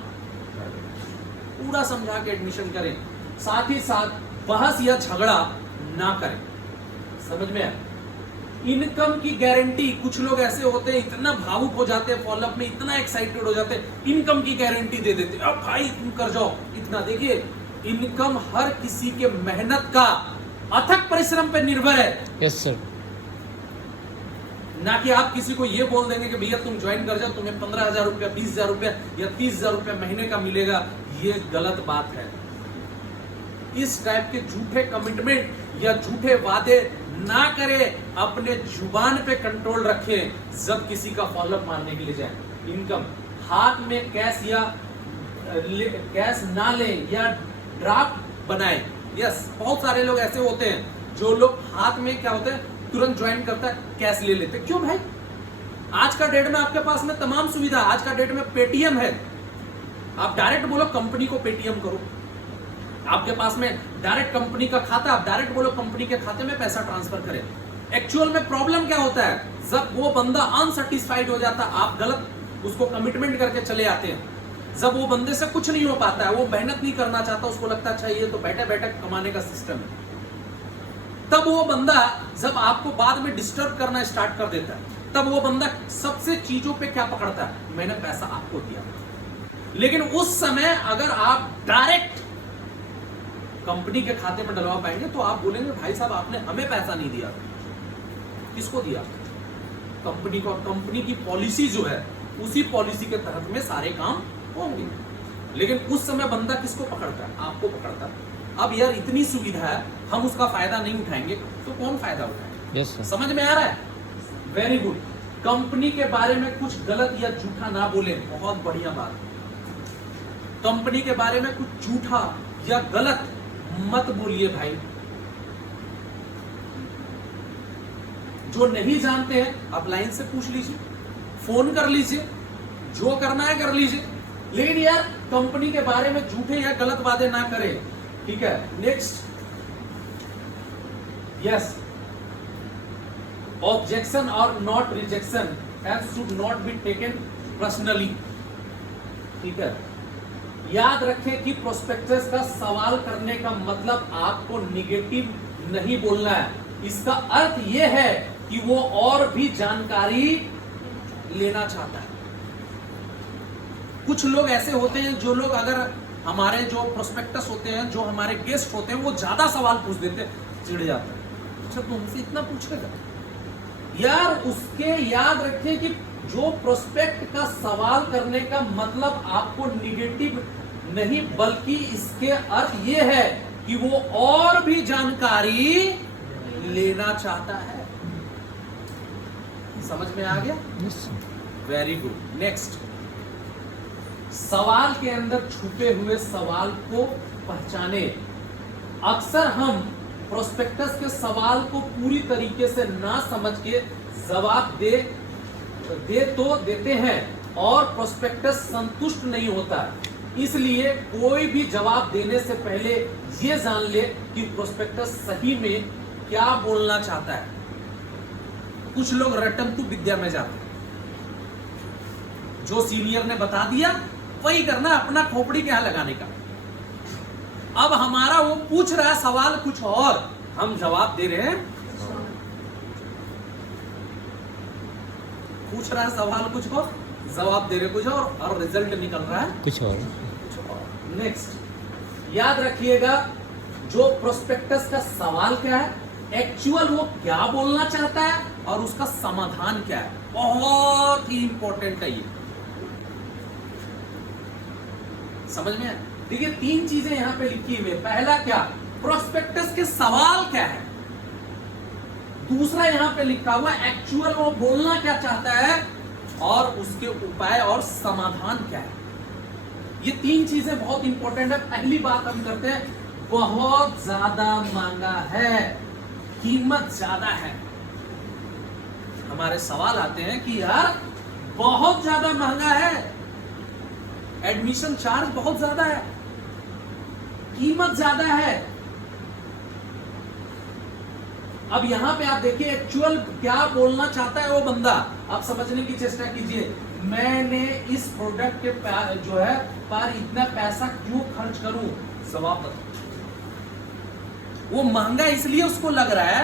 पूरा समझा के एडमिशन करें। साथ ही साथ बहस या झगड़ा ना करें। समझ में आया। इनकम की गारंटी, कुछ लोग ऐसे होते हैं इतना भावुक हो जाते हैं, फॉलोअप में इतना एक्साइटेड हो जाते हैं, इनकम की गारंटी दे देते हैं, अब भाई तुम कर जाओ इतना। देखिए इनकम हर किसी के मेहनत का अथक परिश्रम पर निर्भर है। Yes sir. ना कि आप किसी को ये बोल देंगे कि भैया तुम ज्वाइन कर जाओ, तुम्हें 15,000 रुपया, 20,000 रुपया या 30,000 रुपया महीने का मिलेगा, ये गलत बात है। इस टाइप के झूठे कमिटमेंट या झूठे वादे ना करें, अपने जुबान पे कंट्रोल रखें जब किसी का फॉलोअप मारने के लिए जाए। इनकम हाथ में कैश या कैश ना लें या ड्राफ्ट बनाएं। यस, बहुत सारे लोग ऐसे होते हैं जो लोग हाथ में क्या होते हैं तुरंत ज्वाइन करता है कैश ले लेते। क्यों भाई, आज का डेट में आपके पास में तमाम सुविधा, आज का डेट में पेटीएम है, आप डायरेक्ट बोलो कंपनी को पेटीएम करो, आपके पास में डायरेक्ट कंपनी का खाता, आप डायरेक्ट बोलो कंपनी के खाते में पैसा ट्रांसफर करें। एक्चुअल में प्रॉब्लम क्या होता है, जब वो बंदा अनसेटिस्फाइड हो जाता, आप गलत उसको कमिटमेंट करके चले आते हैं, जब वो बंदे से कुछ नहीं हो पाता है, वो मेहनत नहीं करना चाहता, उसको लगता है अच्छा ये तो बैठे बैठे कमाने का सिस्टम है, तब वो बंदा जब आपको बाद में डिस्टर्ब करना स्टार्ट कर देता है, तब वो बंदा सबसे चीजों पे क्या पकड़ता है, मैंने पैसा आपको दिया। लेकिन उस समय अगर आप डायरेक्ट कंपनी के खाते में डलवा पाएंगे तो आप बोलेंगे भाई साहब आपने हमें पैसा नहीं दिया। किसको दिया? कंपनी को। कंपनी की पॉलिसी जो है उसी पॉलिसी के तहत में सारे काम होंगे। लेकिन उस समय बंदा किसको पकड़ता है? आपको पकड़ता है। अब यार इतनी सुविधा है, हम उसका फायदा नहीं उठाएंगे तो कौन फायदा उठाएगा? Yes sir. समझ में आ रहा है? Very good. कंपनी के बारे में कुछ गलत या झूठा ना बोले, बहुत बढ़िया बात। कंपनी के बारे में कुछ झूठा या गलत मत बोलिए भाई। जो नहीं जानते हैं आप लाइन से पूछ लीजिए, फोन कर लीजिए, जो करना है कर लीजिए। लेकिन यार कंपनी के बारे में झूठे या गलत बातें ना करें, ठीक है? नेक्स्ट, यस, ऑब्जेक्शन और not rejection and should not be taken personally, ठीक है? याद रखें कि प्रोस्पेक्टस का सवाल करने का मतलब आपको निगेटिव नहीं बोलना है। इसका अर्थ यह है कि वो और भी जानकारी लेना चाहता है। कुछ लोग ऐसे होते हैं जो लोग, अगर हमारे जो प्रोस्पेक्टस होते हैं, जो हमारे गेस्ट होते हैं, वो ज्यादा सवाल पूछ देते हैं, चिढ़ जाता है। अच्छा तुमसे इतना पूछेगा यार? उसके याद रखें कि जो प्रोस्पेक्ट का सवाल करने का मतलब आपको निगेटिव नहीं, बल्कि इसके अर्थ ये है कि वो और भी जानकारी लेना चाहता है। समझ में आ गया? Yes sir. Very good. Next, सवाल के अंदर छुपे हुए सवाल को पहचाने। अक्सर हम प्रोस्पेक्टस के सवाल को पूरी तरीके से ना समझ के जवाब देते हैं और प्रोस्पेक्टस संतुष्ट नहीं होता। इसलिए कोई भी जवाब देने से पहले यह जान ले कि प्रोस्पेक्टस सही में क्या बोलना चाहता है। कुछ लोग रटन तू विद्या में जाते हैं, जो सीनियर ने बता दिया वही करना, अपना खोपड़ी क्या लगाने का। अब हमारा वो पूछ रहा है सवाल कुछ और, हम जवाब दे रहे हैं। पूछ रहा है सवाल कुछ और, जवाब दे रहे कुछ और रिजल्ट निकल रहा है कुछ और। नेक्स्ट, याद रखिएगा जो प्रोस्पेक्टस का सवाल क्या है, एक्चुअल वो क्या बोलना चाहता है और उसका समाधान क्या है। बहुत ही इंपॉर्टेंट है ये, समझ में? देखिए तीन चीजें यहां पे लिखी हुई है। पहला क्या, प्रोस्पेक्टस के सवाल क्या है। दूसरा यहां पे लिखा हुआ एक्चुअल वो बोलना क्या चाहता है और उसके उपाय और समाधान क्या है। ये तीन चीजें बहुत इंपॉर्टेंट है। पहली बात हम करते हैं, बहुत ज्यादा महंगा है, कीमत ज्यादा है। हमारे सवाल आते हैं कि यार बहुत ज्यादा महंगा है, एडमिशन चार्ज बहुत ज्यादा है, कीमत ज्यादा है। अब यहां पे आप देखिए एक्चुअल क्या बोलना चाहता है वो बंदा। आप समझने की चेष्टा कीजिए, मैंने इस प्रोडक्ट के जो है पर इतना पैसा क्यों खर्च करूं। जवाब बताओ। वो महंगा इसलिए उसको लग रहा है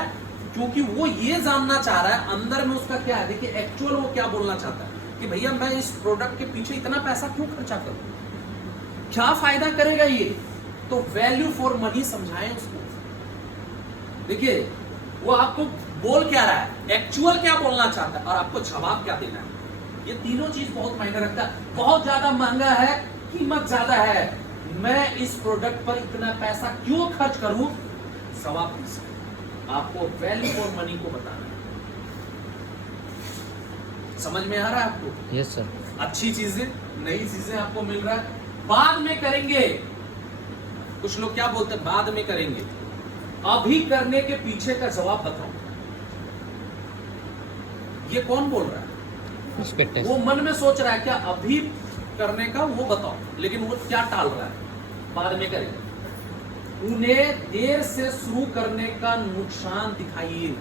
क्योंकि वो ये जानना चाह रहा है अंदर में उसका क्या है। देखिए एक्चुअल वो क्या बोलना चाहता है कि भैया मैं इस प्रोडक्ट के पीछे इतना पैसा क्यों खर्चा करूं, क्या फायदा करेगा ये। तो वैल्यू फॉर मनी समझाएं उसको। देखिए वो आपको बोल क्या रहा है, एक्चुअल क्या बोलना चाहता है और आपको जवाब क्या देना है। ये तीनों चीज बहुत मायने रखता है। बहुत ज्यादा महंगा है, कीमत ज्यादा है, मैं इस प्रोडक्ट पर इतना पैसा क्यों खर्च करूं। जवाब आपको वैल्यू फॉर मनी को बताना है। समझ में आ रहा है आपको? Yes sir. अच्छी चीजें, नई चीजें आपको मिल रहा है। बाद में करेंगे, कुछ लोग क्या बोलते हैं बाद में करेंगे। अभी करने के पीछे का जवाब बताओ। ये कौन बोल रहा है? प्रोस्पेक्टस। वो मन में सोच रहा है क्या अभी करने का, वो बताओ। लेकिन वो क्या टाल रहा है, बाद में करेंगे। उन्हें देर से शुरू करने का नुकसान दिखाइए।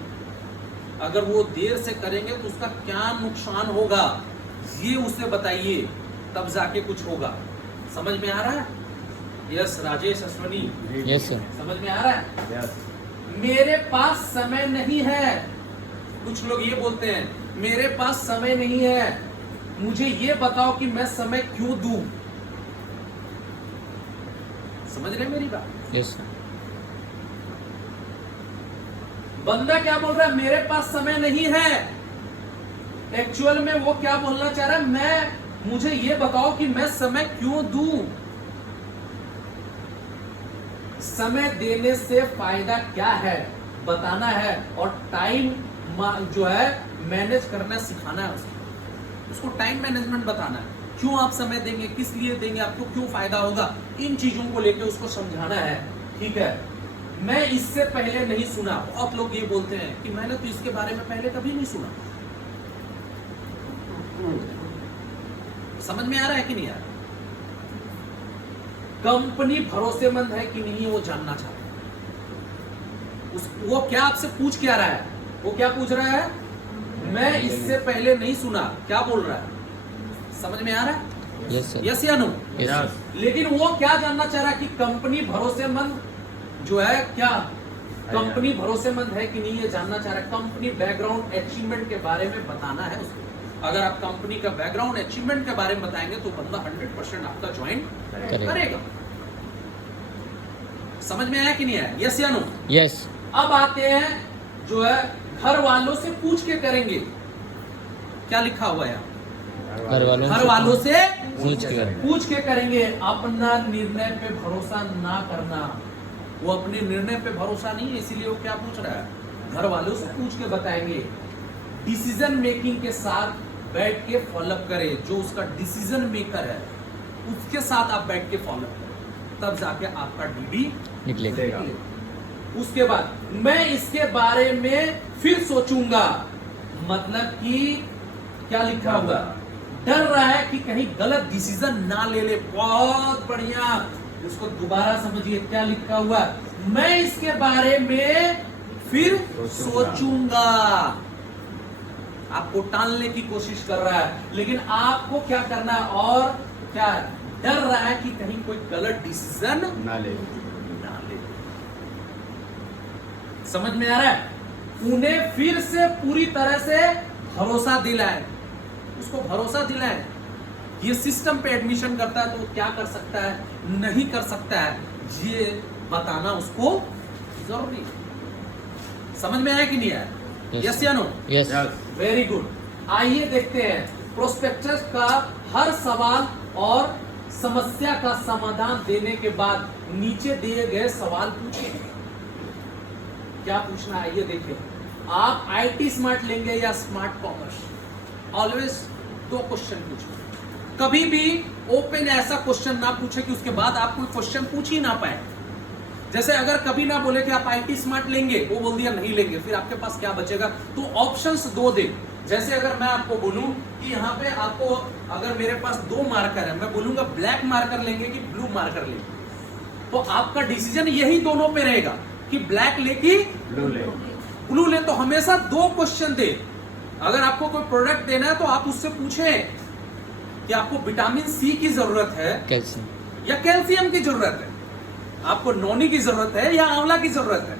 अगर वो देर से करेंगे तो उसका क्या नुकसान होगा ये उसे बताइए, तब जाके कुछ होगा। समझ में आ रहा है? Yes Rajesh Ashwani, yes sir. समझ में आ रहा है? मेरे पास समय नहीं है। कुछ लोग ये बोलते हैं मेरे पास समय नहीं है, मुझे ये बताओ कि मैं समय क्यों दूं। समझ रहे मेरी बात? Yes sir. बंदा क्या बोल रहा है, मेरे पास समय नहीं है। एक्चुअल में वो क्या बोलना चाह रहा है, मुझे ये बताओ कि मैं समय क्यों दूं। समय देने से फायदा क्या है बताना है, और टाइम जो है मैनेज करना सिखाना है उसको टाइम मैनेजमेंट बताना है। क्यों आप समय देंगे, किस लिए देंगे, आपको क्यों फायदा होगा, इन चीजों को लेकर उसको समझाना है। ठीक है। मैं इससे पहले नहीं सुना। बहुत लोग ये बोलते हैं कि मैंने तो इसके बारे में पहले कभी नहीं सुना। समझ में आ रहा है कि नहीं आ रहा? कंपनी भरोसेमंद है कि नहीं वो जानना चाहता है। वो क्या आपसे पूछ क्या रहा है, वो क्या पूछ रहा है, मैं इससे पहले नहीं सुना। क्या बोल रहा है, समझ में आ रहा है? Yes sir. यस या नो? Yes sir. लेकिन वो क्या जानना चाह रहा है कि कंपनी भरोसेमंद जो है, क्या कंपनी भरोसेमंद है कि नहीं ये जानना चाह रहा है। कंपनी बैकग्राउंड अचीवमेंट के बारे में बताना है उसको। अगर आप कंपनी का बैकग्राउंड अचीवमेंट के बारे में बताएंगे तो बंदा 100% आपका ज्वाइन करेगा। समझ में आया कि नहीं आया? यस या नो? यस। अब आते हैं जो है घर वालों से पूछ के करेंगे। क्या लिखा हुआ है, घर वालों से पूछ के करेंगे। अपना निर्णय पे भरोसा ना करना। वो अपने निर्णय पे भरोसा नहीं है, इसीलिए वो क्या पूछ रहा है, घर वालों से पूछ के बताएंगे। डिसीजन मेकिंग के साथ बैठ के फॉलोअप करें। जो उसका डिसीजन मेकर है उसके साथ आप बैठ के फॉलोअप करें, तब जाके आपका डीडी निकलेगा। उसके बाद मैं इसके बारे में फिर सोचूंगा। मतलब कि क्या लिखा हुआ, डर रहा है कि कहीं गलत डिसीजन ना ले ले। बहुत बढ़िया, उसको दोबारा समझिए। क्या लिखा हुआ, मैं इसके बारे में फिर सोचूंगा। आपको टालने की कोशिश कर रहा है, लेकिन आपको क्या करना है, और क्या डर रहा है कि कहीं कोई गलत डिसीजन ना ले। समझ में आ रहा है? उन्हें फिर से पूरी तरह से भरोसा दिलाए, उसको भरोसा दिलाए। ये सिस्टम पे एडमिशन करता है तो वो क्या कर सकता है, नहीं कर सकता है, ये बताना उसको जरूरी है। समझ में आया कि नहीं आया? यस या नो? यस। Very good. आइए देखते हैं प्रोस्पेक्टस का हर सवाल और समस्या का समाधान देने के बाद नीचे दिए गए सवाल पूछें। क्या पूछना है ये देखिए। आप आईटी स्मार्ट लेंगे या स्मार्ट कॉमर्स? ऑलवेज 2 क्वेश्चन पूछो। कभी भी ओपन ऐसा क्वेश्चन ना पूछे कि उसके बाद आप कोई क्वेश्चन पूछ ही ना पाए। जैसे अगर कभी ना बोले कि आप आईटी स्मार्ट लेंगे, वो बोल दिया नहीं लेंगे, फिर आपके पास क्या बचेगा? तो ऑप्शंस 2 दे। जैसे अगर मैं आपको बोलूं कि यहाँ पे आपको, अगर मेरे पास 2 मार्कर है, मैं बोलूंगा ब्लैक मार्कर लेंगे कि ब्लू मार्कर लेंगे, तो आपका डिसीजन यही दोनों पे रहेगा कि ब्लैक ले कि ब्लू ले। तो हमेशा 2 क्वेश्चन दे। अगर आपको कोई प्रोडक्ट देना है तो आप उससे पूछें कि आपको विटामिन सी की जरूरत है कैल्शियम या कैल्शियम की जरूरत है, आपको नोनी की जरूरत है या आंवला की जरूरत है।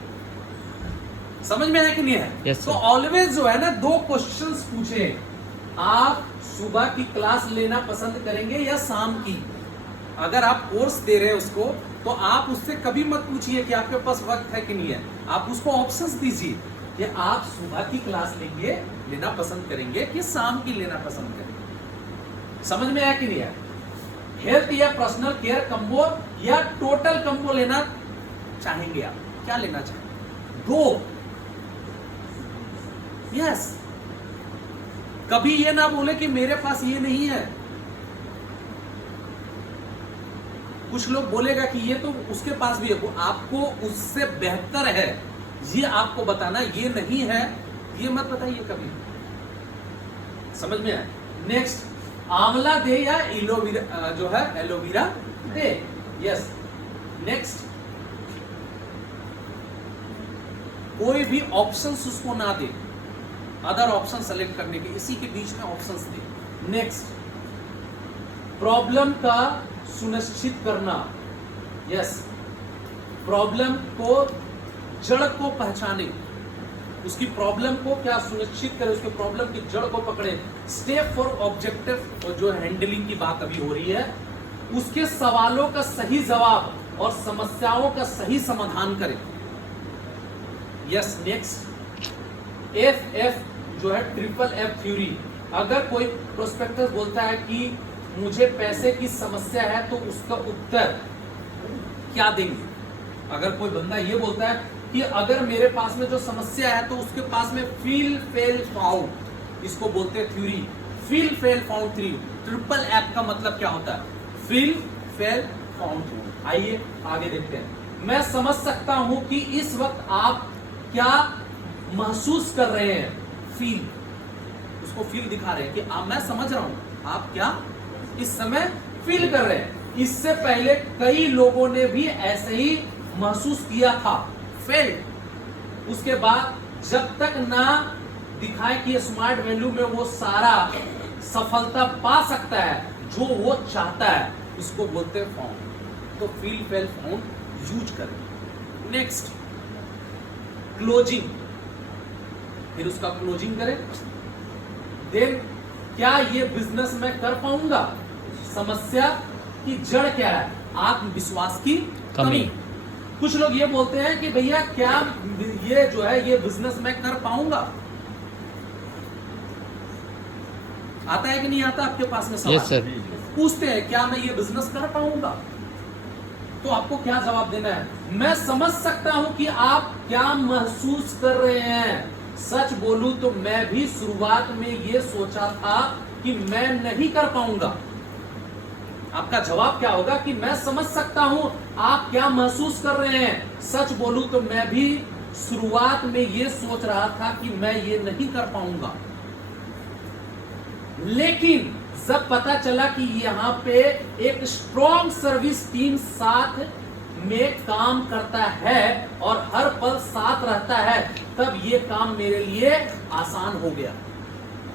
समझ में आया कि नहीं है? Yes, तो ऑलवेज जो है ना 2 क्वेश्चंस पूछे। आप सुबह की क्लास लेना पसंद करेंगे या शाम की? अगर आप कोर्स दे रहे हैं उसको, तो आप उससे कभी मत पूछिए कि आपके पास वक्त है कि नहीं है। आप उसको ऑप्शंस दीजिए कि आप सुबह की क्लास लेना पसंद करेंगे कि शाम की लेना पसंद करेंगे। समझ में आया कि नहीं आया? हेल्थ या पर्सनल केयर कंबो या टोटल कंबो लेना चाहेंगे आप? क्या लेना चाहेंगे? 2। यस। कभी ये ना बोले कि मेरे पास ये नहीं है। कुछ लोग बोलेगा कि ये तो उसके पास भी है, वो आपको उससे बेहतर है ये आपको बताना, ये नहीं है ये मत बताइए कभी। समझ में आया? नेक्स्ट, आंवला दे या एलोवेरा जो है एलोवेरा दे? यस। नेक्स्ट, कोई भी ऑप्शंस उसको ना दे, अदर ऑप्शन सेलेक्ट करने के, इसी के बीच में ऑप्शंस दे। नेक्स्ट, प्रॉब्लम का सुनिश्चित करना। यस, प्रॉब्लम को, जड़ को पहचाने, उसकी प्रॉब्लम को क्या सुनिश्चित करें, उसके प्रॉब्लम की जड़ को पकड़े, स्टेप फॉर ऑब्जेक्टिव और जो हैंडलिंग की बात अभी हो रही है, उसके सवालों का सही जवाब और समस्याओं का सही समाधान करें। यस, नेक्स्ट एफ जो है ट्रिपल एफ थ्योरी। अगर कोई प्रोस्पेक्टस बोलता है कि मुझे पैसे की समस्या है तो उसका उत्तर क्या देंगे? अगर कोई बंदा ये बोलता है कि अगर मेरे पास में जो समस्या है तो उसके पास में फील फेल फाउंड, इसको बोलते हैं theory, feel fail found theory. Triple F का मतलब क्या होता है? Feel fail found theory. आइए आगे देखते हैं। मैं समझ सकता हूं कि इस वक्त आप क्या महसूस कर रहे हैं। फील, उसको फील दिखा रहे हैं कि मैं समझ रहा हूं आप क्या इस समय फील कर रहे हैं। इससे पहले कई लोगों ने भी ऐसे ही महसूस किया था, फेल। उसके बाद जब तक ना दिखाए कि स्मार्ट वैल्यू में वो सारा सफलता पा सकता है जो वो चाहता है, इसको बोलते हैं फाउंड। तो फील फेल फाउंड यूज करें। नेक्स्ट क्लोजिंग, फिर उसका क्लोजिंग करें। देन क्या ये बिजनेस मैं कर पाऊंगा? समस्या की जड़ क्या है? आत्मविश्वास की कमी। कुछ लोग ये बोलते हैं कि भैया क्या ये जो है ये बिजनेस मैं कर पाऊंगा? आता है कि नहीं आता आपके पास में सवाल? Yes sir. पूछते हैं क्या मैं ये बिजनेस कर पाऊंगा? तो आपको क्या जवाब देना है? मैं समझ सकता हूं कि आप क्या महसूस कर रहे हैं। सच बोलूं तो मैं भी शुरुआत में ये सोचा था कि मैं नहीं कर पाऊंगा। आपका जवाब क्या होगा? कि मैं समझ सकता हूं आप क्या महसूस कर रहे हैं। सच बोलूं तो मैं भी शुरुआत में ये सोच रहा था कि मैं ये नहीं कर पाऊंगा, लेकिन जब पता चला कि यहाँ पे एक स्ट्रॉन्ग सर्विस टीम साथ में काम करता है और हर पल साथ रहता है, तब ये काम मेरे लिए आसान हो गया।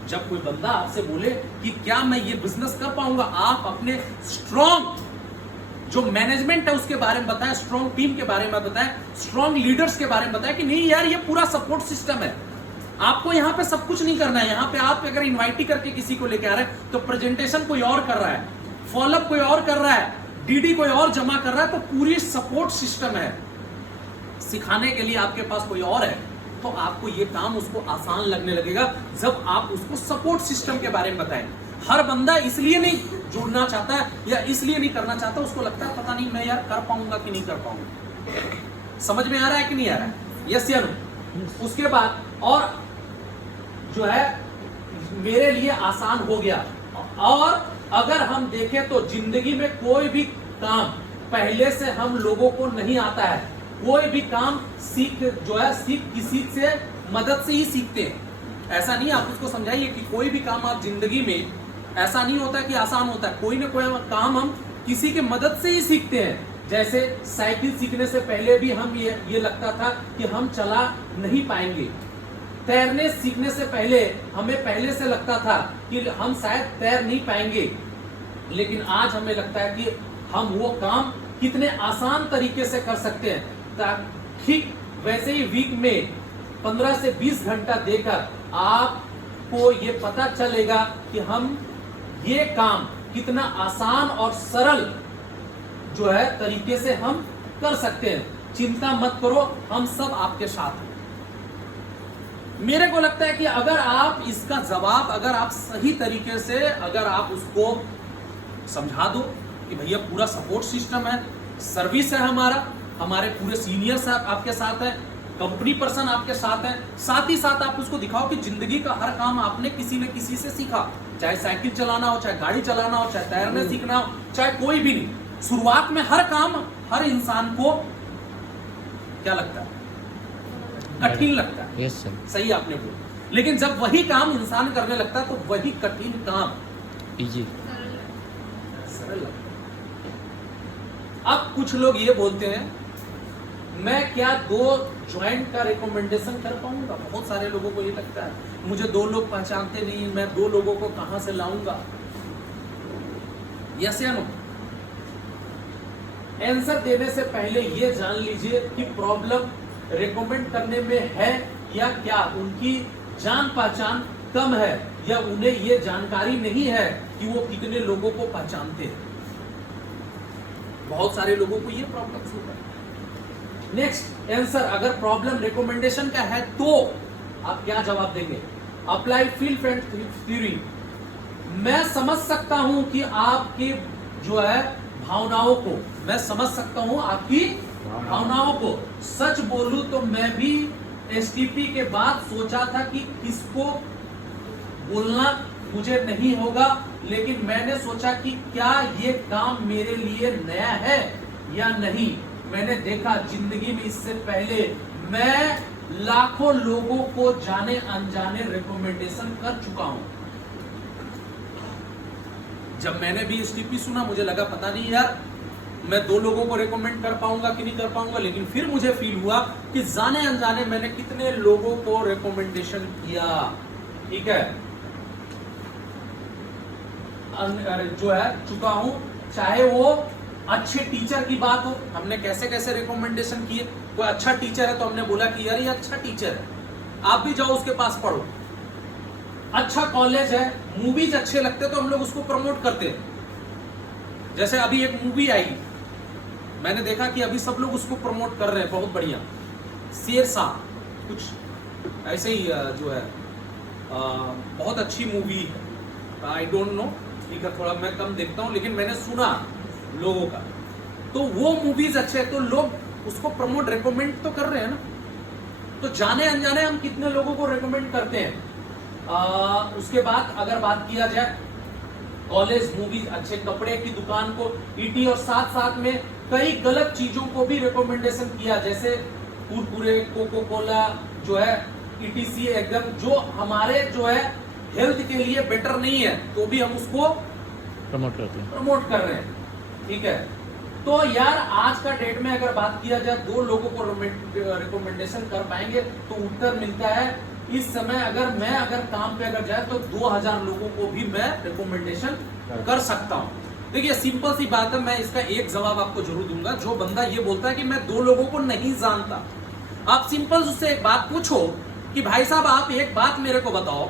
जब कोई बंदा आपसे बोले कि क्या मैं ये बिजनेस कर पाऊंगा, आप अपने स्ट्रॉन्ग जो मैनेजमेंट है उसके बारे में बताएं, स्ट्रॉन्ग टीम के बारे में बताएं, स्ट्रॉन्ग लीडर्स के बारे में बताएं कि नहीं यार ये पूरा सपोर्ट सिस्टम है। आपको यहाँ पे सब कुछ नहीं करना है। यहाँ पे आप अगर इन्वाइट करके किसी को लेके आ रहे हैं तो प्रेजेंटेशन कोई और कर रहा है, फॉलोअप कोई और कर रहा है, डीडी कोई और जमा कर रहा है, तो पूरी सपोर्ट सिस्टम है। सिखाने के लिए आपके पास कोई और है तो आपको ये काम उसको आसान लगने लगेगा जब आप उसको सपोर्ट सिस्टम के बारे में बताएं। हर बंदा इसलिए नहीं जुड़ना चाहता है या इसलिए नहीं करना चाहता, उसको लगता है पता नहीं मैं यार कर पाऊंगा कि नहीं कर पाऊंगा। समझ में आ रहा है कि नहीं आ रहा है? यस या नो? उसके बाद और जो है मेरे लिए आसान हो गया। और अगर हम देखें तो जिंदगी में कोई भी काम पहले से हम लोगों को नहीं आता है। कोई भी काम सीख किसी से मदद से ही सीखते हैं। ऐसा नहीं, आप उसको समझाइए कि कोई भी काम आप जिंदगी में ऐसा नहीं होता कि आसान होता है। कोई ना कोई काम हम किसी के मदद से ही सीखते हैं। जैसे साइकिल सीखने से पहले भी हम ये लगता था कि हम चला नहीं पाएंगे। तैरने सीखने से पहले हमें पहले से लगता था कि हम शायद तैर नहीं पाएंगे, लेकिन आज हमें लगता है कि हम वो काम कितने आसान तरीके से कर सकते हैं। ठीक वैसे ही वीक में 15 से 20 घंटा देकर आपको ये पता चलेगा कि हम ये काम कितना आसान और सरल जो है तरीके से हम कर सकते हैं। चिंता मत करो, हम सब आपके साथ हैं। मेरे को लगता है कि अगर आप इसका जवाब अगर आप सही तरीके से अगर आप उसको समझा दो कि भैया पूरा सपोर्ट सिस्टम है, सर्विस है, हमारे पूरे सीनियर्स आपके साथ है, कंपनी पर्सन आपके साथ है, साथ ही साथ आप उसको दिखाओ कि जिंदगी का हर काम आपने किसी न किसी से सीखा, चाहे साइकिल चलाना हो, चाहे गाड़ी चलाना हो, चाहे तैरने सीखना हो, चाहे कोई भी नहीं। शुरुआत में हर काम हर इंसान को क्या लगता है? कठिन लगता है। यस सर, सही आपने बोला। लेकिन जब वही काम इंसान करने लगता है तो वही कठिन काम इजी सरल लगता है। अब कुछ लोग ये बोलते हैं मैं क्या 2 ज्वाइंट का रिकमेंडेशन कर पाऊंगा? बहुत सारे लोगों को ये लगता है मुझे 2 लोग पहचानते नहीं, मैं 2 लोगों को कहां से लाऊंगा? यस या नो? आंसर देने से पहले ये जान लीजिए कि प्रॉब्लम रिकमेंड करने में है या क्या उनकी जान पहचान कम है, या उन्हें ये जानकारी नहीं है कि वो कितने लोगों को पहचानते हैं। बहुत सारे लोगों को ये प्रॉब्लम होता है। नेक्स्ट आंसर, अगर प्रॉब्लम रिकमेंडेशन का है तो आप क्या जवाब देंगे? Apply field friend theory. मैं समझ सकता हूं कि आपकी जो है भावनाओं को, मैं समझ सकता हूं आपकी भावनाओं को। सच बोलूं तो मैं भी एसटीपी के बाद सोचा था कि किसको बोलना मुझे नहीं होगा, लेकिन मैंने सोचा कि क्या ये काम मेरे लिए नया है या नहीं। मैंने देखा जिंदगी में इससे पहले मैं लाखों लोगों को जाने अनजाने रिकमेंडेशन कर चुका हूं। जब मैंने भी एसटीपी सुना मुझे लगा पता नहीं यार मैं 2 लोगों को रिकमेंड कर पाऊंगा कि नहीं कर पाऊंगा, लेकिन फिर मुझे फील हुआ कि जाने अनजाने मैंने कितने लोगों को रिकमेंडेशन किया। ठीक है, जो है चुका हूं, चाहे वो अच्छे टीचर की बात हो, हमने कैसे कैसे रिकमेंडेशन किए। कोई अच्छा टीचर है तो हमने बोला कि यार ये अच्छा टीचर है, आप भी जाओ उसके पास पढ़ो। अच्छा कॉलेज है, मूवीज अच्छे लगते तो हम लोग उसको प्रमोट करते हैं। जैसे अभी एक मूवी आई, मैंने देखा कि अभी सब लोग उसको प्रमोट कर रहे हैं, बहुत बढ़िया, शेरशाह, कुछ ऐसे ही जो है बहुत अच्छी मूवी है। आई डोंट नो, ठीक है, थोड़ा मैं कम देखता हूं, लेकिन मैंने सुना लोगों का, तो वो मूवीज अच्छे है तो लोग उसको प्रमोट रिकमेंड तो कर रहे हैं ना। तो जाने अनजाने हम कितने लोगों को रिकमेंड करते हैं। उसके बाद अगर बात किया जाए कॉलेज, मूवीज, अच्छे कपड़े की दुकान को ईटी, और साथ साथ में कई गलत चीजों को भी रिकमेंडेशन किया, जैसे कुरकुरे, कोको कोला जो है ईटीसी, एकदम जो हमारे जो है हेल्थ के लिए बेटर नहीं है तो भी हम उसको प्रमोट करते हैं, प्रमोट कर रहे हैं। ठीक है, तो यार आज का डेट में अगर बात किया जाए 2 लोगों को रिकमेंडेशन कर पाएंगे तो उत्तर मिलता है इस समय अगर काम पे अगर जाए तो 2000 लोगों को भी मैं रिकमेंडेशन कर सकता हूं। देखिए सिंपल सी बात है, मैं इसका एक जवाब आपको जरूर दूंगा। जो बंदा ये बोलता है कि मैं 2 लोगों को नहीं जानता, आप सिंपल उससे एक बात पूछो कि भाई साहब आप एक बात मेरे को बताओ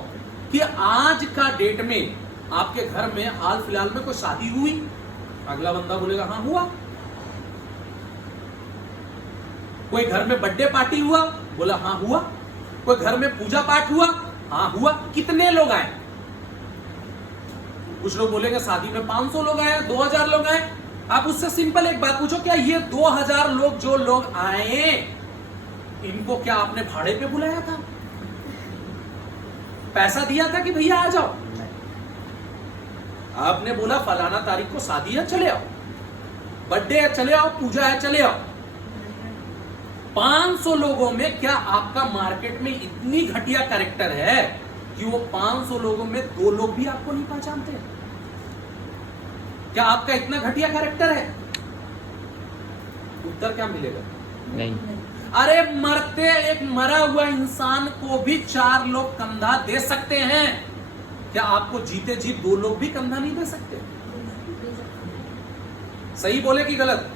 कि आज का डेट में आपके घर में हाल फिलहाल में कोई शादी हुई? अगला बंदा बोलेगा हाँ हुआ। कोई घर में बर्थडे पार्टी हुआ? बोला हाँ हुआ। कोई घर में पूजा पाठ हुआ? हाँ हुआ। कितने लोग आए? कुछ लोग बोलेंगे शादी में 500 लोग आए, 2000 लोग आए। आप उससे सिंपल एक बात पूछो, क्या ये 2000 लोग जो लोग आए इनको क्या आपने भाड़े पे बुलाया था? पैसा दिया था कि भैया आ जाओ? आपने बोला फलाना तारीख को शादी है चले आओ, बर्थडे है चले आओ, पूजा है चले आओ। 500 लोगों में क्या आपका मार्केट में इतनी घटिया कैरेक्टर है कि वो 500 लोगों में 2 लोग भी आपको नहीं पहचानते? क्या आपका इतना घटिया कैरेक्टर है? उत्तर क्या मिलेगा? नहीं। अरे मरते एक मरा हुआ इंसान को भी 4 लोग कंधा दे सकते हैं, क्या आपको जीते जी 2 लोग भी कंधा नहीं दे सकते? सही बोले कि गलत?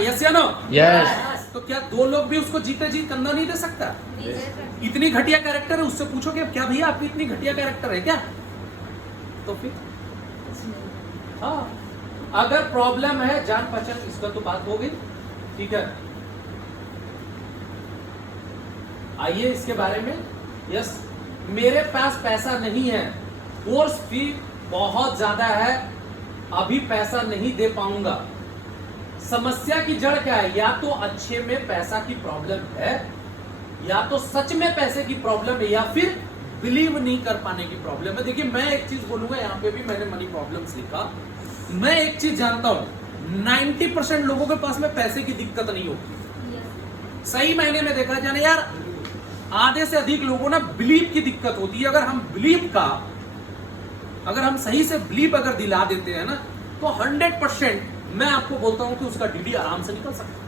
यस या नो? यस। तो क्या 2 लोग भी उसको जीते जी कंधा नहीं दे सकता? इतनी घटिया कैरेक्टर है, उससे पूछो कि क्या भैया आपकी इतनी घटिया कैरेक्टर है क्या? तो फिर हाँ, अगर प्रॉब्लम है जान पहचान, इसका तो बात हो गई। ठीक है, आइए इसके बारे में। यस, मेरे पास पैसा नहीं है, कोर्स फी बहुत ज्यादा है, अभी पैसा नहीं दे पाऊंगा। समस्या की जड़ क्या है? या तो अच्छे में पैसा की प्रॉब्लम है, या तो सच में पैसे की प्रॉब्लम है, या फिर बिलीव नहीं कर पाने की प्रॉब्लम है। देखिए मैं एक चीज बोलूंगा, यहाँ पे भी मैंने मनी प्रॉब्लम्स लिखा। मैं एक चीज जानता हूं, 90% लोगों के पास में पैसे की दिक्कत नहीं होती। सही मायने में देखा जाए यार, आधे से अधिक लोगों ना बिलीव की दिक्कत होती है। अगर हम सही से बिलीव अगर दिला देते हैं ना, तो 100% मैं आपको बोलता हूं कि उसका डीडी आराम से निकल सकता है।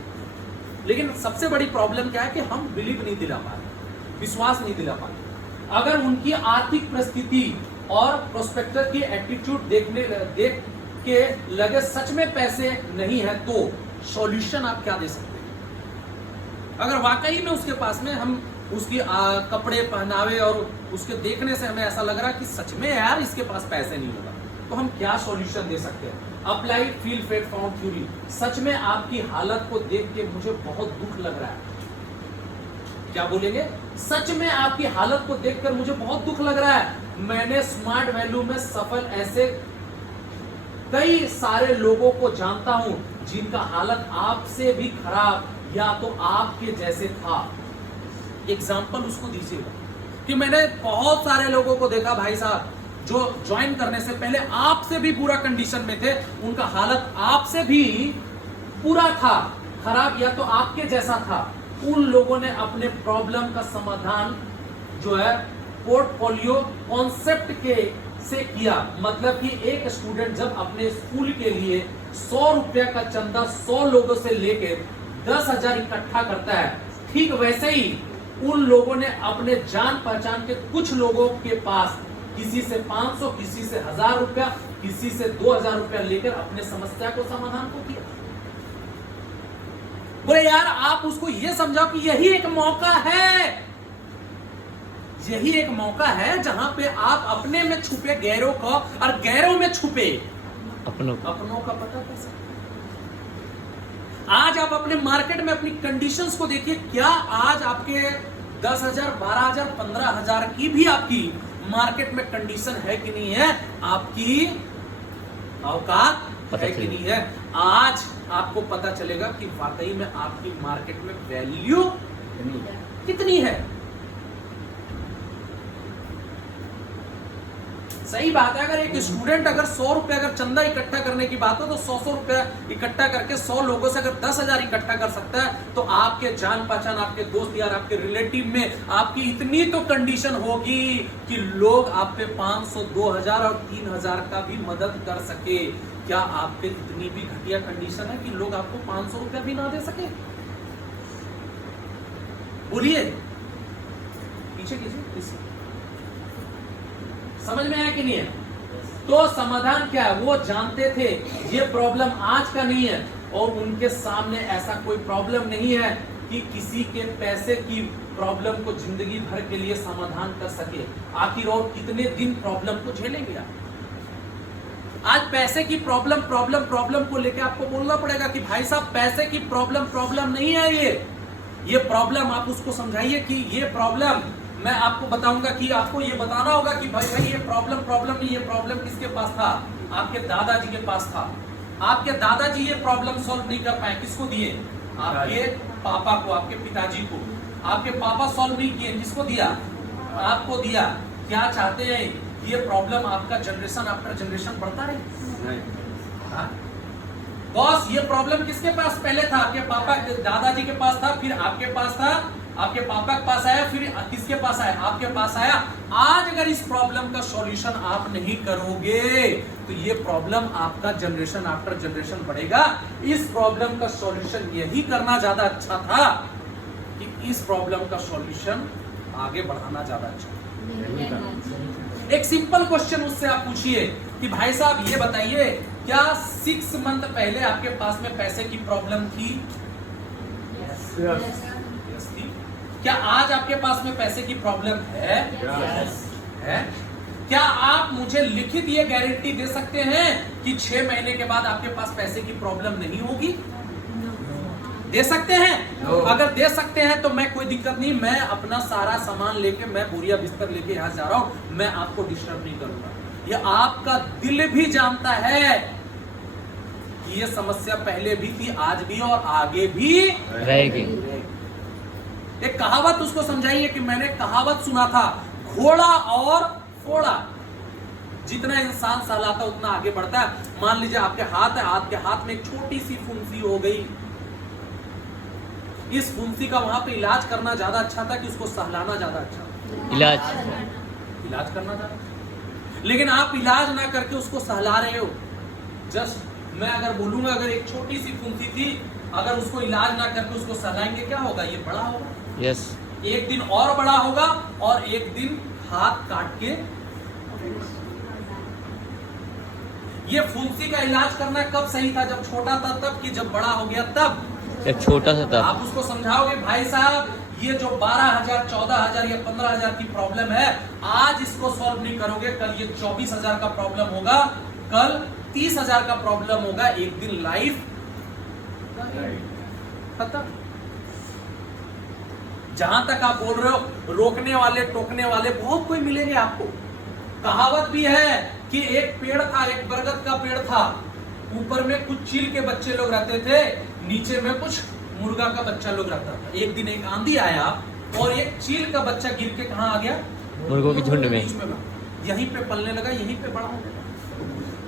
लेकिन सबसे बड़ी प्रॉब्लम क्या है कि हम बिलीव नहीं दिला पाते, विश्वास नहीं दिला पाते। अगर उनकी आर्थिक परिस्थिति और प्रोस्पेक्टर की एटीट्यूड देख के लगे सच में पैसे नहीं है, तो सॉल्यूशन आप क्या दे सकते हैं? अगर वाकई में उसके पास में हम उसकी कपड़े पहनावे और उसके देखने से हमें ऐसा लग रहा है कि सच में यार इसके पास पैसे नहीं होगा, तो हम क्या सॉल्यूशन दे सकते हैं? Apply feel fate found theory. सच में आपकी हालत को देख के मुझे बहुत दुख लग रहा है। क्या बोलेंगे? सच में आपकी हालत को देखकर मुझे बहुत दुख लग रहा है। मैंने स्मार्ट वैल्यू में सफल ऐसे कई सारे लोगों को जानता हूं जिनका हालत आपसे भी खराब या तो आपके जैसे था। एग्जाम्पल उसको दीजिएगा कि मैंने बहुत सारे लोगों को देखा भाई साहब जो ज्वाइन करने से पहले आपसे भी बुरा कंडीशन में थे, उनका हालत आपसे भी बुरा था, खराब या तो आपके जैसा था। उन लोगों ने अपने प्रॉब्लम का समाधान जो है पोर्टफोलियो कॉन्सेप्ट के से किया। मतलब कि एक स्टूडेंट जब अपने स्कूल के लिए 100 रुपया का चंदा 100 लोगों से लेकर 10,000 इकट्ठा करता है, ठीक वैसे ही उन लोगों ने अपने जान पहचान के कुछ लोगों के पास किसी से 500, किसी से 1,000 रुपया, किसी से 2,000 रुपया लेकर अपने समस्या को समाधान को किया। बोले यार आप उसको ये समझाओ कि यही एक मौका है, यही एक मौका है जहां पे आप अपने में छुपे गैरों को और गैरों में छुपे अपनों का पता कर सकते। आज आप अपने मार्केट में अपनी कंडीशंस को देखिए। क्या आज आपके 10,000, 12,000, 15,000 की भी आपकी मार्केट में कंडीशन है कि नहीं है? आपकी औकात है कि नहीं है? आज आपको पता चलेगा कि वाकई में आपकी मार्केट में वैल्यू कितनी है। सही बात है। अगर एक स्टूडेंट अगर 100 रुपया अगर चंदा इकट्ठा करने की बात हो तो 100 रुपया इकट्ठा करके 100 लोगों से अगर 10,000 इकट्ठा कर सकता है तो आपके जान पहचान, आपके दोस्त यार, आपके रिलेटिव में आपकी इतनी तो कंडीशन होगी कि लोग आप पे 500, 2,000 और 3,000 का भी मदद कर सके। क्या आप पे इतनी भी घटिया कंडीशन है कि लोग आपको 500 रुपया भी ना दे सके? बोलिए, पीछे कीजिए। समझ में आया कि नहीं है? तो समाधान क्या है? वो जानते थे ये प्रॉब्लम आज का नहीं है और उनके सामने ऐसा कोई प्रॉब्लम नहीं है कि किसी के पैसे की प्रॉब्लम को जिंदगी भर के लिए समाधान कर सके। आखिर और कितने दिन प्रॉब्लम को झेलेंगे आप? आज पैसे की प्रॉब्लम को लेकर आपको बोलना पड़ेगा कि भाई साहब पैसे की प्रॉब्लम नहीं है ये प्रॉब्लम। आप उसको समझाइए कि ये प्रॉब्लम मैं आपको बताऊंगा कि आपको ये बताना होगा कि भाई ये प्रॉब्लम नहीं, ये प्रॉब्लम किसके पास था? आपके दादाजी के पास था। आपके दादाजी ये प्रॉब्लम सॉल्व नहीं कर पाए, किसको दिए? आपके पापा को, आपके पिताजी को। आपके पापा सॉल्व नहीं किए, किसको दिया? आपको दिया। क्या चाहते हैं? ये प्रॉब्लम आपका जनरेशन आफ्टर जनरेशन बढ़ता रहे। बॉस ये प्रॉब्लम किसके पास पहले था? आपके पापा दादाजी के पास था, फिर आपके पास था, आपके पापा के पास आया, फिर किसके पास आया? आपके पास आया। आज अगर इस प्रॉब्लम का सॉल्यूशन आप नहीं करोगे तो ये प्रॉब्लम आपका जनरेशन आफ्टर जनरेशन बढ़ेगा। इस प्रॉब्लम का सॉल्यूशन यही करना ज्यादा अच्छा था कि इस प्रॉब्लम का सॉल्यूशन आगे बढ़ाना ज्यादा अच्छा था। एक सिंपल क्वेश्चन उससे आप पूछिए कि भाई साहब ये बताइए, क्या 6 मंथ पहले आपके पास में पैसे की प्रॉब्लम थी? Yes. थी। क्या आज आपके पास में पैसे की प्रॉब्लम है? है? क्या आप मुझे लिखित ये गारंटी दे सकते हैं कि 6 महीने के बाद आपके पास पैसे की प्रॉब्लम नहीं होगी? दे सकते हैं? अगर दे सकते हैं तो मैं कोई दिक्कत नहीं, मैं अपना सारा सामान लेके, मैं बोरिया बिस्तर लेके यहाँ जा रहा हूं, मैं आपको डिस्टर्ब नहीं करूंगा। ये आपका दिल भी जानता है कि ये समस्या पहले भी थी, आज भी और आगे भी रहेगी। एक कहावत उसको समझाइए कि मैंने कहावत सुना था, घोड़ा और फोड़ा, जितना इंसान सहलाता उतना आगे बढ़ता है। मान लीजिए आपके हाथ है, आपके हाथ में एक छोटी सी फुंसी हो गई, इस फुंसी का वहां पे इलाज करना ज्यादा अच्छा था कि उसको सहलाना ज्यादा अच्छा था? इलाज करना ज्यादा। लेकिन आप इलाज ना करके उसको सहला रहे हो। जस्ट मैं अगर बोलूंगा अगर एक छोटी सी फुंसी थी, अगर उसको इलाज ना करके उसको सहलाएंगे, क्या होगा? ये बड़ा होगा। यस। एक दिन और बड़ा होगा और एक दिन हाथ काट के। ये फुंसी का इलाज करना कब सही था? जब छोटा था तब, कि जब बड़ा हो गया तब? एक छोटा सा था। आप उसको समझाओगे भाई साहब ये जो 12,000, 14,000 या 15,000 की प्रॉब्लम है, आज इसको सॉल्व नहीं करोगे, कल ये 24,000 का प्रॉब्लम होगा, कल 30,000 का प्रॉब्लम होगा, एक दिन लाइफ खत्म। जहां तक आप बोल रहे हो रोकने वाले टोकने वाले बहुत कोई मिलेंगे आपको। कहावत भी है कि एक पेड़ था, एक बरगद का पेड़ था, ऊपर में कुछ चील के बच्चे लोग रहते थे, नीचे में कुछ मुर्गा का बच्चा लोग रहता था। एक दिन एक आंधी आया और एक चील का बच्चा गिर के कहां आ गया? मुर्गों के झुंड में। यहीं पे पलने लगा, यहीं पे बड़ा हो गया।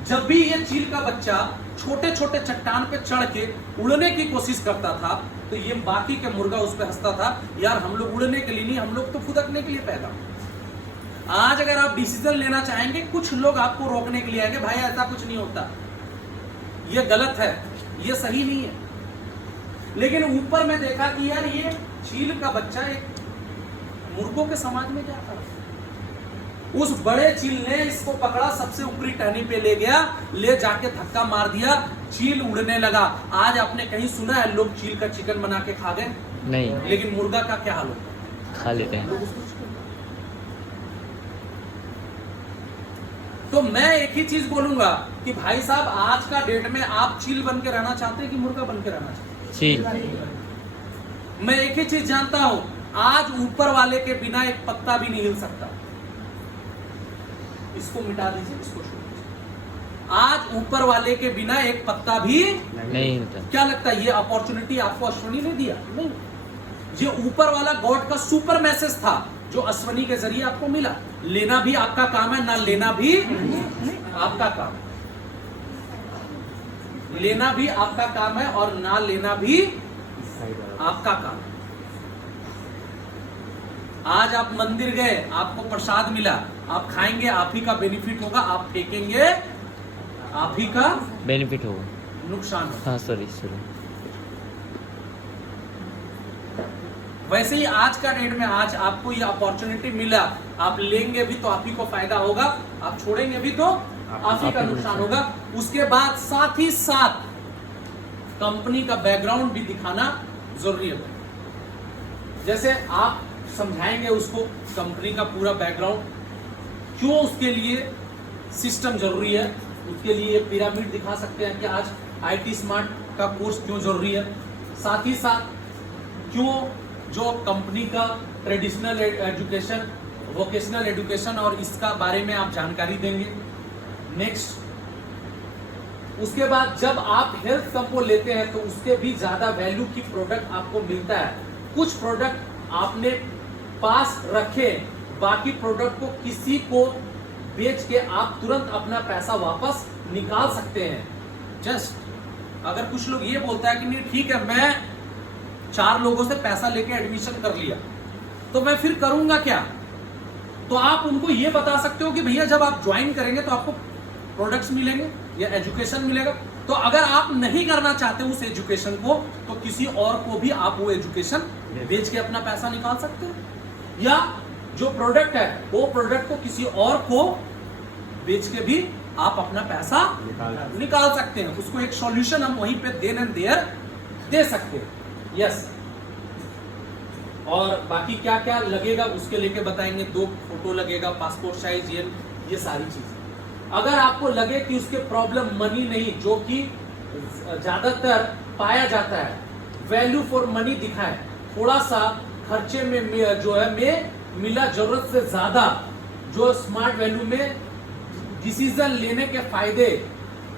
जब भी ये चील का बच्चा छोटे छोटे चट्टान पे चढ़ के उड़ने की कोशिश करता था, तो ये बाकी के मुर्गा उस पर हंसता था, यार हम लोग उड़ने के लिए नहीं, हम लोग तो फुदकने के लिए पैदा। आज अगर आप डिसीजन लेना चाहेंगे, कुछ लोग आपको रोकने के लिए आएंगे, भाई ऐसा कुछ नहीं होता, ये गलत है, ये सही नहीं है। लेकिन ऊपर में देखा कि यार ये चील का बच्चा एक मुर्गों के समाज में क्या था, उस बड़े चील ने इसको पकड़ा, सबसे ऊपरी टहनी पे ले गया, ले जाके धक्का मार दिया, चील उड़ने लगा। आज आपने कहीं सुना है लोग चील का चिकन बना के खा गए? नहीं। लेकिन मुर्गा का क्या हाल होता? खा लेते हैं। तो मैं एक ही चीज बोलूंगा कि भाई साहब, आज का डेट में आप चील बन के रहना चाहते हैं कि मुर्गा बन के रहना चाहते हैं? चील। मैं एक ही चीज जानता हूं, आज ऊपर वाले के बिना एक पत्ता भी नहीं हिल सकता। इसको मिटा दीजिए, इसको छोड़ दीजिए। आज ऊपर वाले के बिना एक पत्ता भी नहीं हिलता। क्या लगता है ये अपॉर्चुनिटी आपको अश्विनी ने दिया? नहीं, ये ऊपर वाला गॉड का सुपर मैसेज था जो अश्विनी के जरिए आपको मिला। लेना भी आपका काम है, ना लेना भी आपका काम। लेना भी आपका काम है और ना लेना भी आपका काम। आज आप मंदिर गए, आपको प्रसाद मिला, आप खाएंगे, आप ही का बेनिफिट होगा, आप फेंकेंगे, आप ही का बेनिफिट होगा, नुकसान होगा। हाँ सॉरी। वैसे ही आज का डेट में आज आपको ये अपॉर्चुनिटी मिला, आप लेंगे भी तो आप ही को फायदा होगा, आप छोड़ेंगे भी तो आप ही का नुकसान होगा। उसके बाद साथ ही साथ कंपनी का बैकग्राउंड भी दिखाना जरूरी है। जैसे आप समझाएंगे उसको कंपनी का पूरा बैकग्राउंड, क्यों उसके लिए सिस्टम जरूरी है, उसके लिए पिरामिड दिखा सकते हैं कि आज आईटी स्मार्ट का कोर्स क्यों जरूरी है। साथ ही साथ क्यों जो कंपनी का ट्रेडिशनल एजुकेशन, वोकेशनल एजुकेशन और इसका बारे में आप जानकारी देंगे। नेक्स्ट, उसके बाद जब आप हेल्थ कंपो लेते हैं तो उसके भी ज्यादा वैल्यू की प्रोडक्ट आपको मिलता है। कुछ प्रोडक्ट आपने पास रखे, बाकी प्रोडक्ट को किसी को बेच के आप तुरंत अपना पैसा वापस निकाल सकते हैं। जस्ट अगर कुछ लोग ये बोलता है कि नहीं ठीक है, मैं 4 लोगों से पैसा लेके एडमिशन कर लिया, तो मैं फिर करूंगा क्या? तो आप उनको ये बता सकते हो कि भैया जब आप ज्वाइन करेंगे तो आपको प्रोडक्ट्स मिलेंगे या एजुकेशन मिलेगा। तो अगर आप नहीं करना चाहते उस एजुकेशन को, तो किसी और को भी आप वो एजुकेशन बेच के अपना पैसा निकाल सकते हो, या जो प्रोडक्ट है वो प्रोडक्ट को किसी और को बेच के भी आप अपना पैसा निकाल सकते हैं। उसको एक सॉल्यूशन हम वहीं पे देन एंड देयर दे सकते हैं। यस, और बाकी क्या क्या लगेगा उसके लेके बताएंगे। 2 फोटो लगेगा, पासपोर्ट साइज, ये सारी चीजें। अगर आपको लगे कि उसके प्रॉब्लम मनी नहीं, जो कि ज्यादातर पाया जाता है, वैल्यू फॉर मनी दिखाए, थोड़ा सा खर्चे में जो है में मिला जरूरत से ज्यादा, जो स्मार्ट वैल्यू में डिसीजन लेने के फायदे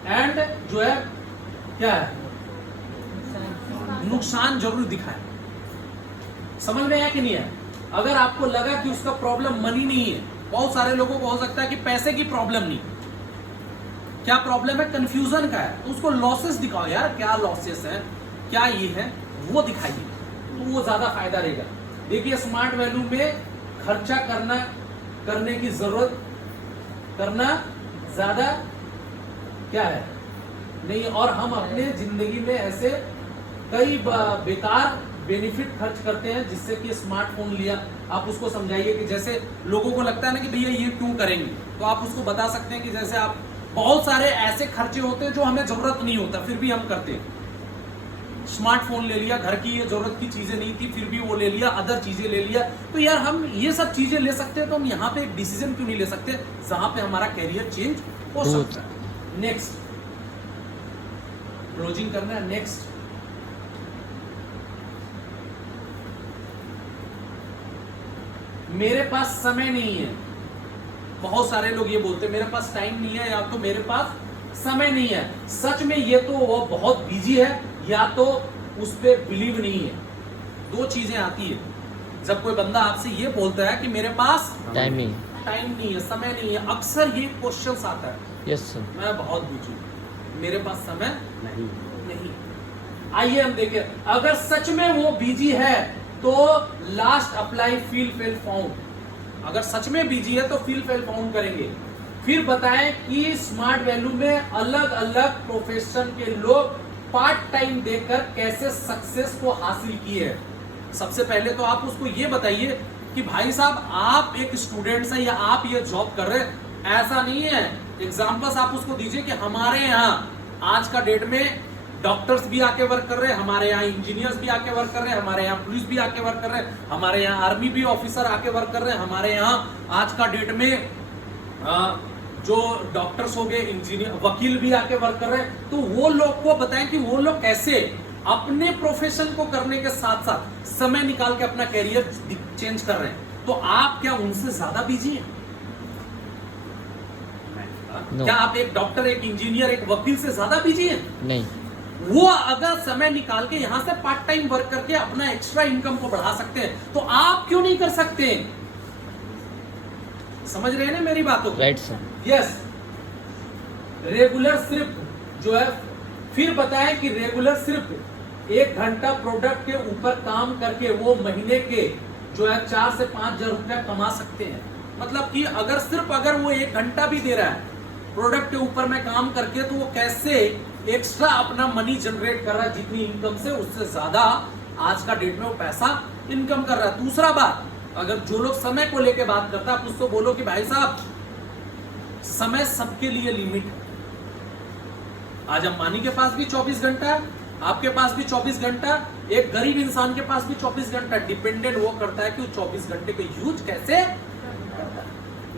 एंड जो है क्या है नुकसान जरूर दिखाए। समझ में आया कि नहीं है? अगर आपको लगा कि उसका प्रॉब्लम मनी नहीं है, बहुत सारे लोगों को हो सकता है कि पैसे की प्रॉब्लम नहीं, क्या प्रॉब्लम है? कंफ्यूजन का है। तो उसको लॉसेस दिखाओ, यार क्या लॉसेस है, क्या ये है, वो दिखाइए, तो वो ज्यादा फायदा रहेगा। देखिए, स्मार्ट वैल्यू में खर्चा करने की जरूरत करना ज्यादा क्या है नहीं, और हम अपने जिंदगी में ऐसे कई बेकार बेनिफिट खर्च करते हैं जिससे कि स्मार्टफोन लिया। आप उसको समझाइए कि जैसे लोगों को लगता है ना कि भैया ये क्यों करेंगे, तो आप उसको बता सकते हैं कि जैसे आप बहुत सारे ऐसे खर्चे होते हैं जो हमें जरूरत नहीं होता फिर भी हम करते हैं। स्मार्टफोन ले लिया, घर की ये जरूरत की चीजें नहीं थी फिर भी वो ले लिया, अदर चीजें ले लिया, तो यार हम ये सब चीजें ले सकते हैं, तो हम यहाँ पे एक डिसीजन क्यों नहीं ले सकते जहां पे हमारा कैरियर चेंज हो सकता है। नेक्स्ट क्लोजिंग करना है। नेक्स्ट, मेरे पास समय नहीं है। बहुत सारे लोग ये बोलते हैं मेरे पास टाइम नहीं है, या तो मेरे पास समय नहीं है। सच में ये तो वो बहुत बिजी है, या तो उस पर बिलीव नहीं है। दो चीजें आती है जब कोई बंदा आपसे ये बोलता है कि मेरे पास टाइम नहीं। समय नहीं है। अक्सर ये क्वेश्चन आता है, यस सर। मैं बहुत बिजी हूं, मेरे पास समय नहीं। आइए हम देखें, अगर सच में वो बिजी है तो last apply feel fail found. अगर सच में बिजी है तो फील फेल फाउंड करेंगे। फिर बताएं कि स्मार्ट वैल्यू में अलग अलग प्रोफेशन के लोग पार्ट टाइम देकर कैसे सक्सेस को हासिल किए हैं। सबसे पहले तो आप उसको ये बताइए कि भाई साहब आप एक स्टूडेंट हैं या आप ये जॉब कर रहे हैं, ऐसा नहीं है। एग्जांपल्स आप उसको दीजिए कि हमारे यहाँ आज का डेट में डॉक्टर्स भी आके वर्क कर रहे हैं, हमारे यहाँ इंजीनियर्स भी आके वर्क कर रहे हैं, हमारे यहाँ पुलिस भी आके वर्क कर रहे हैं, हमारे यहाँ आर्मी भी ऑफिसर आके वर्क कर रहे हैं, हमारे यहाँ आज का डेट में जो डॉक्टर्स हो गए, इंजीनियर, वकील भी आके वर्क कर रहे हैं। तो वो लोग को बताएं कि वो लोग कैसे अपने प्रोफेशन को करने के साथ साथ समय निकाल के अपना कैरियर चेंज कर रहे हैं। तो आप क्या उनसे ज्यादा बिजी हैं? No. क्या आप एक डॉक्टर, एक इंजीनियर, एक वकील से ज्यादा बिजी हैं? नहीं। वो अगर समय निकाल के यहां से पार्ट टाइम वर्क करके अपना एक्स्ट्रा इनकम को बढ़ा सकते हैं, तो आप क्यों नहीं कर सकते? समझ रहे हैं ना मेरी बातों को? Right sir. यस। रेगुलर सिर्फ जो है, फिर बताएं कि रेगुलर सिर्फ 1 घंटा प्रोडक्ट के ऊपर काम करके वो महीने के जो है 4 से 5 हजार रुपया कमा सकते हैं। मतलब कि अगर वो 1 घंटा भी दे रहा है प्रोडक्ट के ऊपर में काम करके, तो वो कैसे एक्स्ट्रा अपना मनी जनरेट कर रहा है, जितनी इनकम से उससे ज्यादा आज का डेट में वो पैसा इनकम कर रहा है। दूसरा बात, अगर जो लोग समय को लेके बात करता है, आप उसको बोलो कि भाई साहब समय सबके लिए लिमिट है। आज अंबानी के पास भी 24 घंटा है, आपके पास भी 24 घंटा, एक गरीब इंसान के पास भी 24 घंटा। डिपेंडेंट वो करता है कि वो 24 घंटे का यूज कैसे करता है।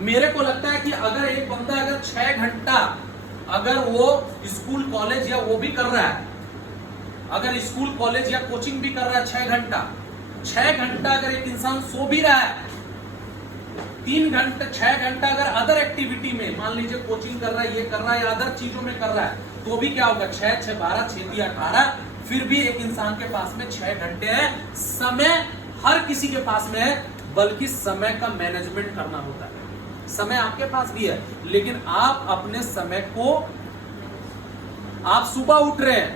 मेरे को लगता है कि अगर एक बंदा अगर 6 घंटा अगर वो स्कूल कॉलेज या वो भी कर रहा है, अगर स्कूल कॉलेज या कोचिंग भी कर रहा है 6 घंटा अगर एक इंसान सो भी रहा है, 3 घंटा 6 घंटा अगर अदर एक्टिविटी में, मान लीजिए कोचिंग कर रहा है, ये कर रहा है या अदर चीजों में कर रहा है, तो भी क्या होगा? 6 6 12 6 3 18, फिर भी एक इंसान के पास में 6 घंटे है। समय हर किसी के पास में है, बल्कि समय का मैनेजमेंट करना होता है। समय आपके पास भी है, लेकिन आप अपने समय को, आप सुबह उठ रहे हैं,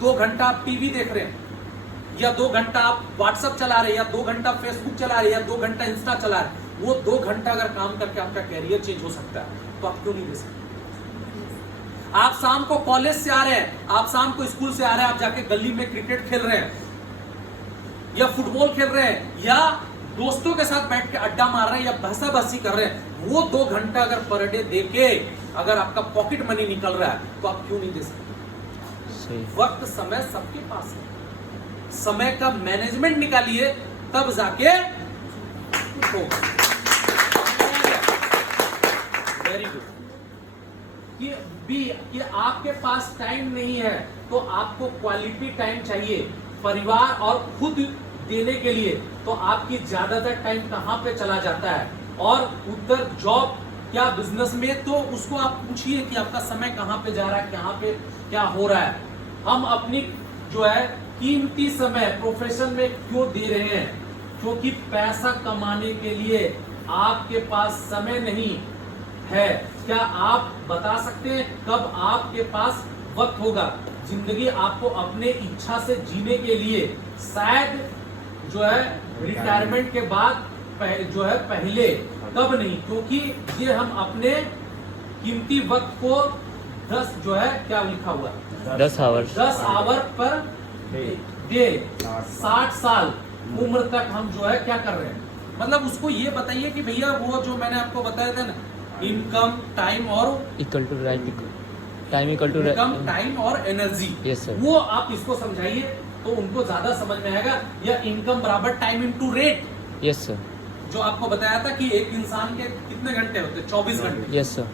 2 घंटा आप टीवी देख रहे हैं, या 2 घंटा आप व्हाट्सएप चला रहे हैं, या 2 घंटा फेसबुक चला रहे हैं, या 2 घंटा इंस्टा चला रहे हैं, वो 2 घंटा अगर काम करके आपका कैरियर चेंज हो सकता है, तो आप क्यों नहीं दे सकते? आप शाम को कॉलेज से आ रहे हैं, आप शाम को स्कूल से आ रहे हैं, आप जाके गली में क्रिकेट खेल रहे हैं या फुटबॉल खेल रहे हैं, या दोस्तों के साथ बैठ के अड्डा मार रहे हैं या बहसाबहसी कर रहे हैं, वो 2 घंटा अगर पर डे देके अगर आपका पॉकेट मनी निकल रहा है, तो आप क्यों नहीं दे सकते? वक्त समय सबके पास है, समय का मैनेजमेंट निकालिए, तब जाके होगा। Very good. कि आपके पास टाइम नहीं है, तो आपको क्वालिटी टाइम चाहिए परिवार और खुद देने के लिए। तो आपकी ज्यादातर टाइम कहां पे चला जाता है? और उत्तर जॉब क्या बिजनेस में, तो उसको आप पूछिए कि आपका समय कहां पे जा रहा है, कहां पे क्या हो रहा है। हम अपनी जो है कीमती समय प्रोफेशन में क्यों दे रहे हैं? क्योंकि पैसा कमाने के लिए आपके पास समय नहीं है। क्या आप बता सकते हैं कब आपके पास वक्त होगा? जिंदगी आपको अपने इच्छा से जीने के लिए शायद जो है रिटायरमेंट के बाद जो है पहले, कब नहीं, क्योंकि ये हम अपने कीमती वक्त को 10 जो है क्या लिखा हुआ है 10 आवर पर डे 60 साल उम्र तक हम जो है क्या कर रहे हैं। मतलब उसको ये बताइए कि भैया वो जो मैंने आपको बताया था ना, इनकम, टाइम और equal to right, time equal to income, time और एनर्जी। Yes, sir. वो आप इसको समझाइए तो उनको ज्यादा समझ में आएगा। या इनकम बराबर time into rate, yes sir, जो आपको बताया था कि एक इंसान के कितने घंटे होते हैं, 24 घंटे। यस सर,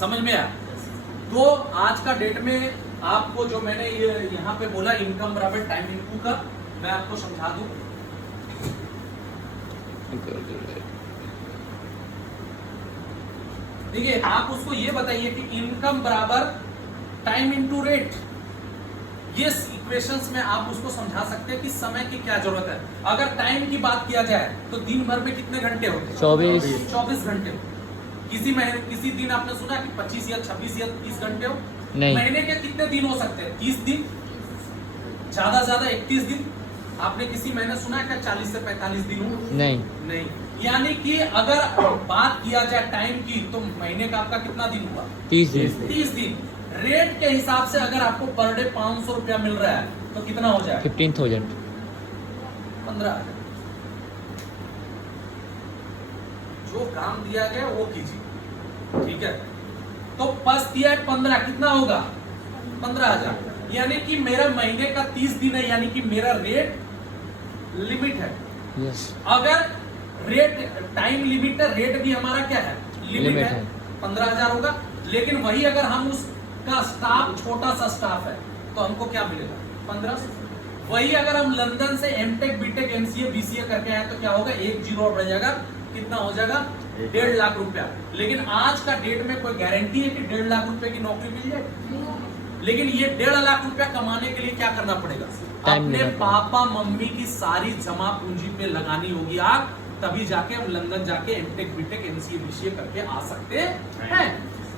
समझ में आया? तो आज का डेट में आपको जो मैंने ये यहाँ पे बोला इनकम बराबर टाइम इनटू का, मैं आपको समझा दूं। देखिए, आप उसको ये बताइए कि इनकम बराबर टाइम इनटू रेट। ये इक्वेशंस में आप उसको समझा सकते हैं कि समय की क्या जरूरत है। अगर टाइम की बात किया जाए तो दिन भर में कितने घंटे होते हैं? 24 घंटे। किसी दिन आपने सुना कि 25 या 26 या 30 घंटे हो? नहीं। महीने के कितने दिन हो सकते हैं? 30 दिन, ज्यादा से ज्यादा 31 दिन। आपने किसी महीने सुना है क्या 40 से 45 दिन हो? नहीं। यानी कि अगर बात किया जाए टाइम की तो महीने का आपका कितना दिन हुआ? 30 दिन। रेट के हिसाब से अगर आपको पर डे 500 रुपया मिल रहा है तो कितना हो जाएगा? 15,000। 15,000। जो काम दिया गया वो कीजिए, ठीक है? तो बस दिया है 15, कितना होगा? 15,000। यानी कि मेरा महीने का 30 दिन है, यानी कि मेरा रेट लिमिट है। यस। अगर रेट टाइम लिमिट है, रेट भी हमारा क्या है? लिमिट है। 15,000 होगा। लेकिन वही अगर हम उसका स्टाफ छोटा सा स्टाफ है तो हमको क्या मिलेगा? 15। वही अगर हम लंदन से एमटेक, बीटेक, एमसीए, बीसीए करके आए तो क्या होगा? एक जीरो और बढ़ जाएगा। कितना हो जाएगा? 1.5 लाख रुपया। लेकिन आज का डेट में कोई गारंटी है कि 1.5 लाख रुपए की नौकरी मिल जाएगी? लेकिन ये 1.5 लाख रुपया कमाने के लिए क्या करना पड़ेगा? अपने पापा मम्मी की सारी जमा पूंजी पे लगानी होगी आग, तभी जाके हम लंदन जाके एमटेक, बीटेक, एमसीए, बीसीए करके आ सकते हैं।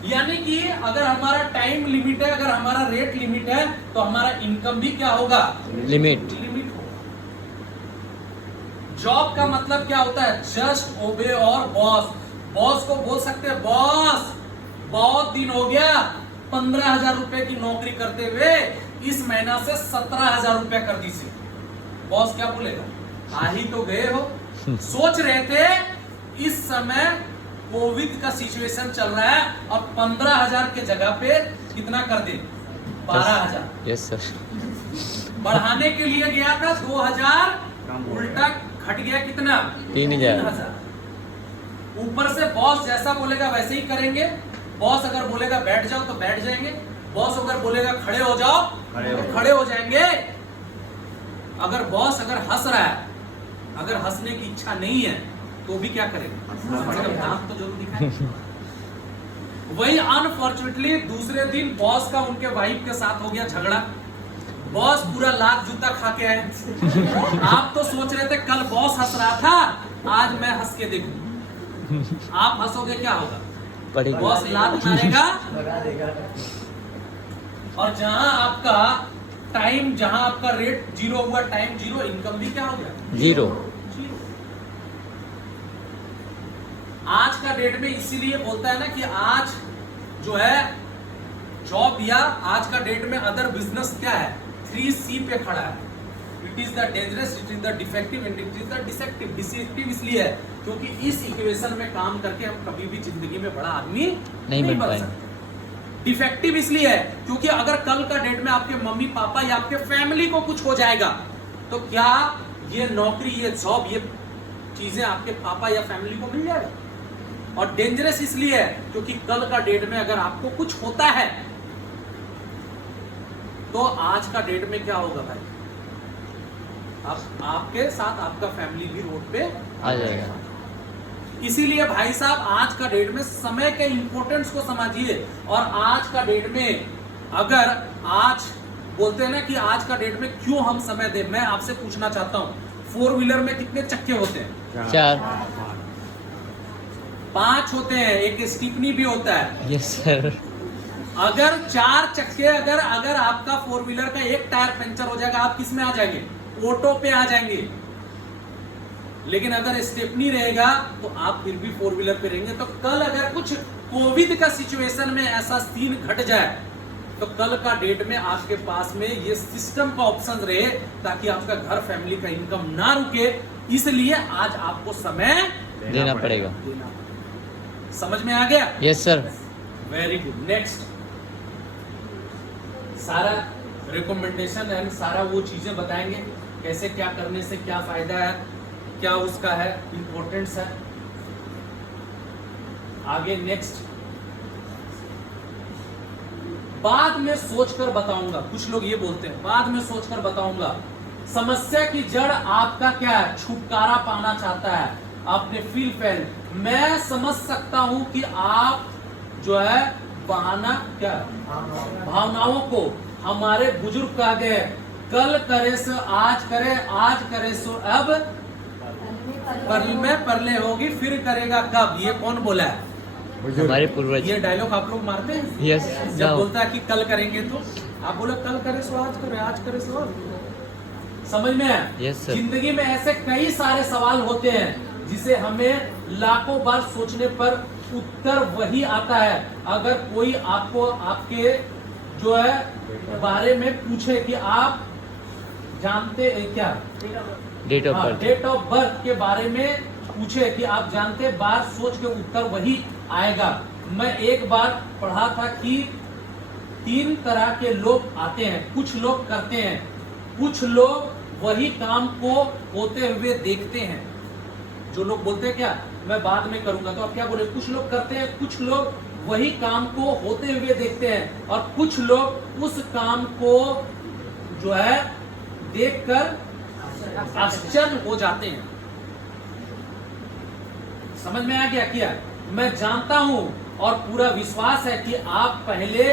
यानी कि अगर हमारा टाइम लिमिट है, अगर हमारा रेट लिमिट है, तो हमारा इनकम भी क्या होगा? लिमिट होगा। जॉब का मतलब क्या होता है? जस्ट ओबे और बॉस। बॉस को बोल सकते हैं, बॉस बहुत दिन हो गया 15,000 रुपए की नौकरी करते हुए, इस महीना से 17,000 रुपया कर दीजिए। बॉस क्या बोलेगा? आ ही तो गए हो। सोच रहे थे इस समय कोविड का सिचुएशन चल रहा है, अब 15,000 के जगह पे कितना कर दे? 12,000। Yes sir. बढ़ाने के लिए गया था 2,000, उल्टा घट गया कितना? 3,000। ऊपर से बॉस जैसा बोलेगा वैसे ही करेंगे। बॉस अगर बोलेगा बैठ जाओ तो बैठ जाएंगे। बॉस अगर बोलेगा खड़े हो जाओ तो खड़े हो जाएंगे। अगर बॉस अगर हंस रहा है, अगर हंसने की इच्छा नहीं है तो भी क्या करेगा? दांत तो जरूर दिखाएगा। वही अनफॉर्चुनेटली दूसरे दिन बॉस का उनके वाइफ के साथ हो गया झगड़ा। बॉस पूरा लात जूता खा के आए। आप तो सोच रहे थे कल बॉस हंस रहा था, आज मैं हंस के देखूं। आप हंसोगे क्या होगा? बॉस लात मारेगा। और जहां आपका टाइम, जहां आपका रेट जीरो हुआ, टाइम जीरो, इनकम भी क्या हो गया? जीरो। आज का डेट में इसीलिए बोलता है ना कि आज जो है जॉब या आज का डेट में अदर बिजनेस क्या है? 3C पे खड़ा है। It is the dangerous, it is the defective and it is the deceptive. Deceptive इसलिए है क्योंकि इस इक्वेशन में काम करके हम कभी भी जिंदगी में बड़ा आदमी नहीं बन सकते। डिफेक्टिव इसलिए है क्योंकि अगर कल का डेट में आपके मम्मी पापा या आपके फैमिली को कुछ हो जाएगा तो क्या ये नौकरी, ये जॉब, ये चीजें आपके पापा या फैमिली को मिल जाएगा? और डेंजरस इसलिए है क्योंकि कल का डेट में अगर आपको कुछ होता है तो आज का डेट में क्या होगा भाई? आपके साथ आपका फैमिली भी रोड पे आ जाएगा। इसीलिए भाई साहब आज का डेट में समय के इंपोर्टेंस को समझिए। और आज का डेट में अगर आज बोलते हैं ना कि आज का डेट में क्यों हम समय दें, मैं आपसे पूछना चाहता हूं 4 व्हीलर में कितने चक्के होते हैं? 4। 5 होते हैं, एक स्टीपनी भी होता है। Yes sir. अगर 4 चक्के, अगर आपका 4 व्हीलर का एक टायर पंचर हो जाएगा, आप किस में आ जाएंगे? ऑटो पे आ जाएंगे। लेकिन अगर स्टेपनी रहेगा तो आप फिर भी 4 व्हीलर पे रहेंगे। तो कल अगर कुछ कोविड का सिचुएशन में ऐसा सीन घट जाए तो कल का डेट में आपके पास में ये सिस्टम का ऑप्शन रहे ताकि आपका घर, फैमिली का इनकम ना रुके। इसलिए आज आपको समय देना पड़ेगा। समझ में आ गया? Yes sir. Very good. Next सारा रिकमेंडेशन एंड सारा वो चीजें बताएंगे, कैसे क्या करने से क्या फायदा है, क्या उसका है इम्पोर्टेंस है। आगे नेक्स्ट, बाद में सोचकर बताऊंगा। कुछ लोग ये बोलते हैं बाद में सोचकर बताऊंगा। समस्या की जड़ आपका क्या है, छुटकारा पाना चाहता है, आपने फील फैल। मैं समझ सकता हूं कि आप जो है बहाना क्या भावनाओं को, हमारे बुजुर्ग कह गए कल करे सो आज करे, आज करे सो अब परल में परले होगी, फिर करेगा कब। ये कौन बोला है? हमारे पूर्वज। ये डायलॉग आप लोग मारते हैं? यस। जब बोलता है कि कल करेंगे तो आप बोले कल करे सो आज करे, आज करे सो अब। समझ में आया? Yes sir. जिंदगी में ऐसे कई सारे सवाल होते हैं जिसे हमें लाखों बार सोचने पर उत्तर वही आता है। अगर कोई आपको आपके जो है बारे में पूछे कि आप जानते हैं क्या, date of birth. Date of birth के बारे में पूछे कि आप जानते, बार सोच के उत्तर वही आएगा। मैं एक बार पढ़ा था कि 3 तरह के लोग आते हैं। कुछ लोग करते हैं, कुछ लोग वही काम को होते हुए देखते हैं। जो लोग बोलते हैं क्या मैं बाद में करूंगा, तो आप क्या बोले? कुछ लोग करते हैं, कुछ लोग वही काम को होते हुए देखते हैं, और कुछ लोग उस काम को जो है देखकर आश्चर्य हो जाते हैं। समझ में आ गया क्या? मैं जानता हूं और पूरा विश्वास है कि आप पहले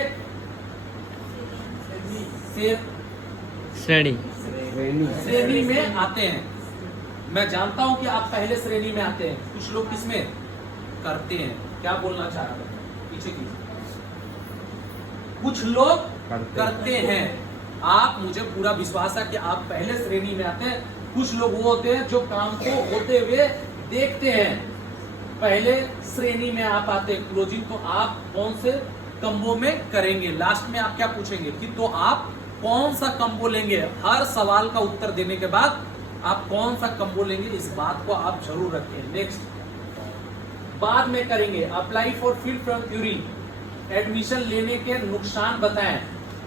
श्रेणी में आते हैं। मैं जानता हूं कि आप पहले श्रेणी में आते हैं। कुछ लोग किसमें करते हैं? क्या बोलना चाह रहा था पीछे की? कुछ लोग करते हैं। आप, मुझे पूरा विश्वास है कि आप पहले श्रेणी में आते हैं। कुछ लोग वो होते हैं जो काम को होते हुए देखते हैं। पहले श्रेणी में आप आते हैं। क्लोजिंग तो आप कौन से कंबो में करेंगे? लास्ट में आप क्या पूछेंगे कि तो आप कौन सा कंबो लेंगे? हर सवाल का उत्तर देने के बाद आप कौन सा कंबो लेंगे, इस बात को आप जरूर रखें। नेक्स्ट, बाद में करेंगे। Apply for field from theory, admission लेने के नुकसान बताएं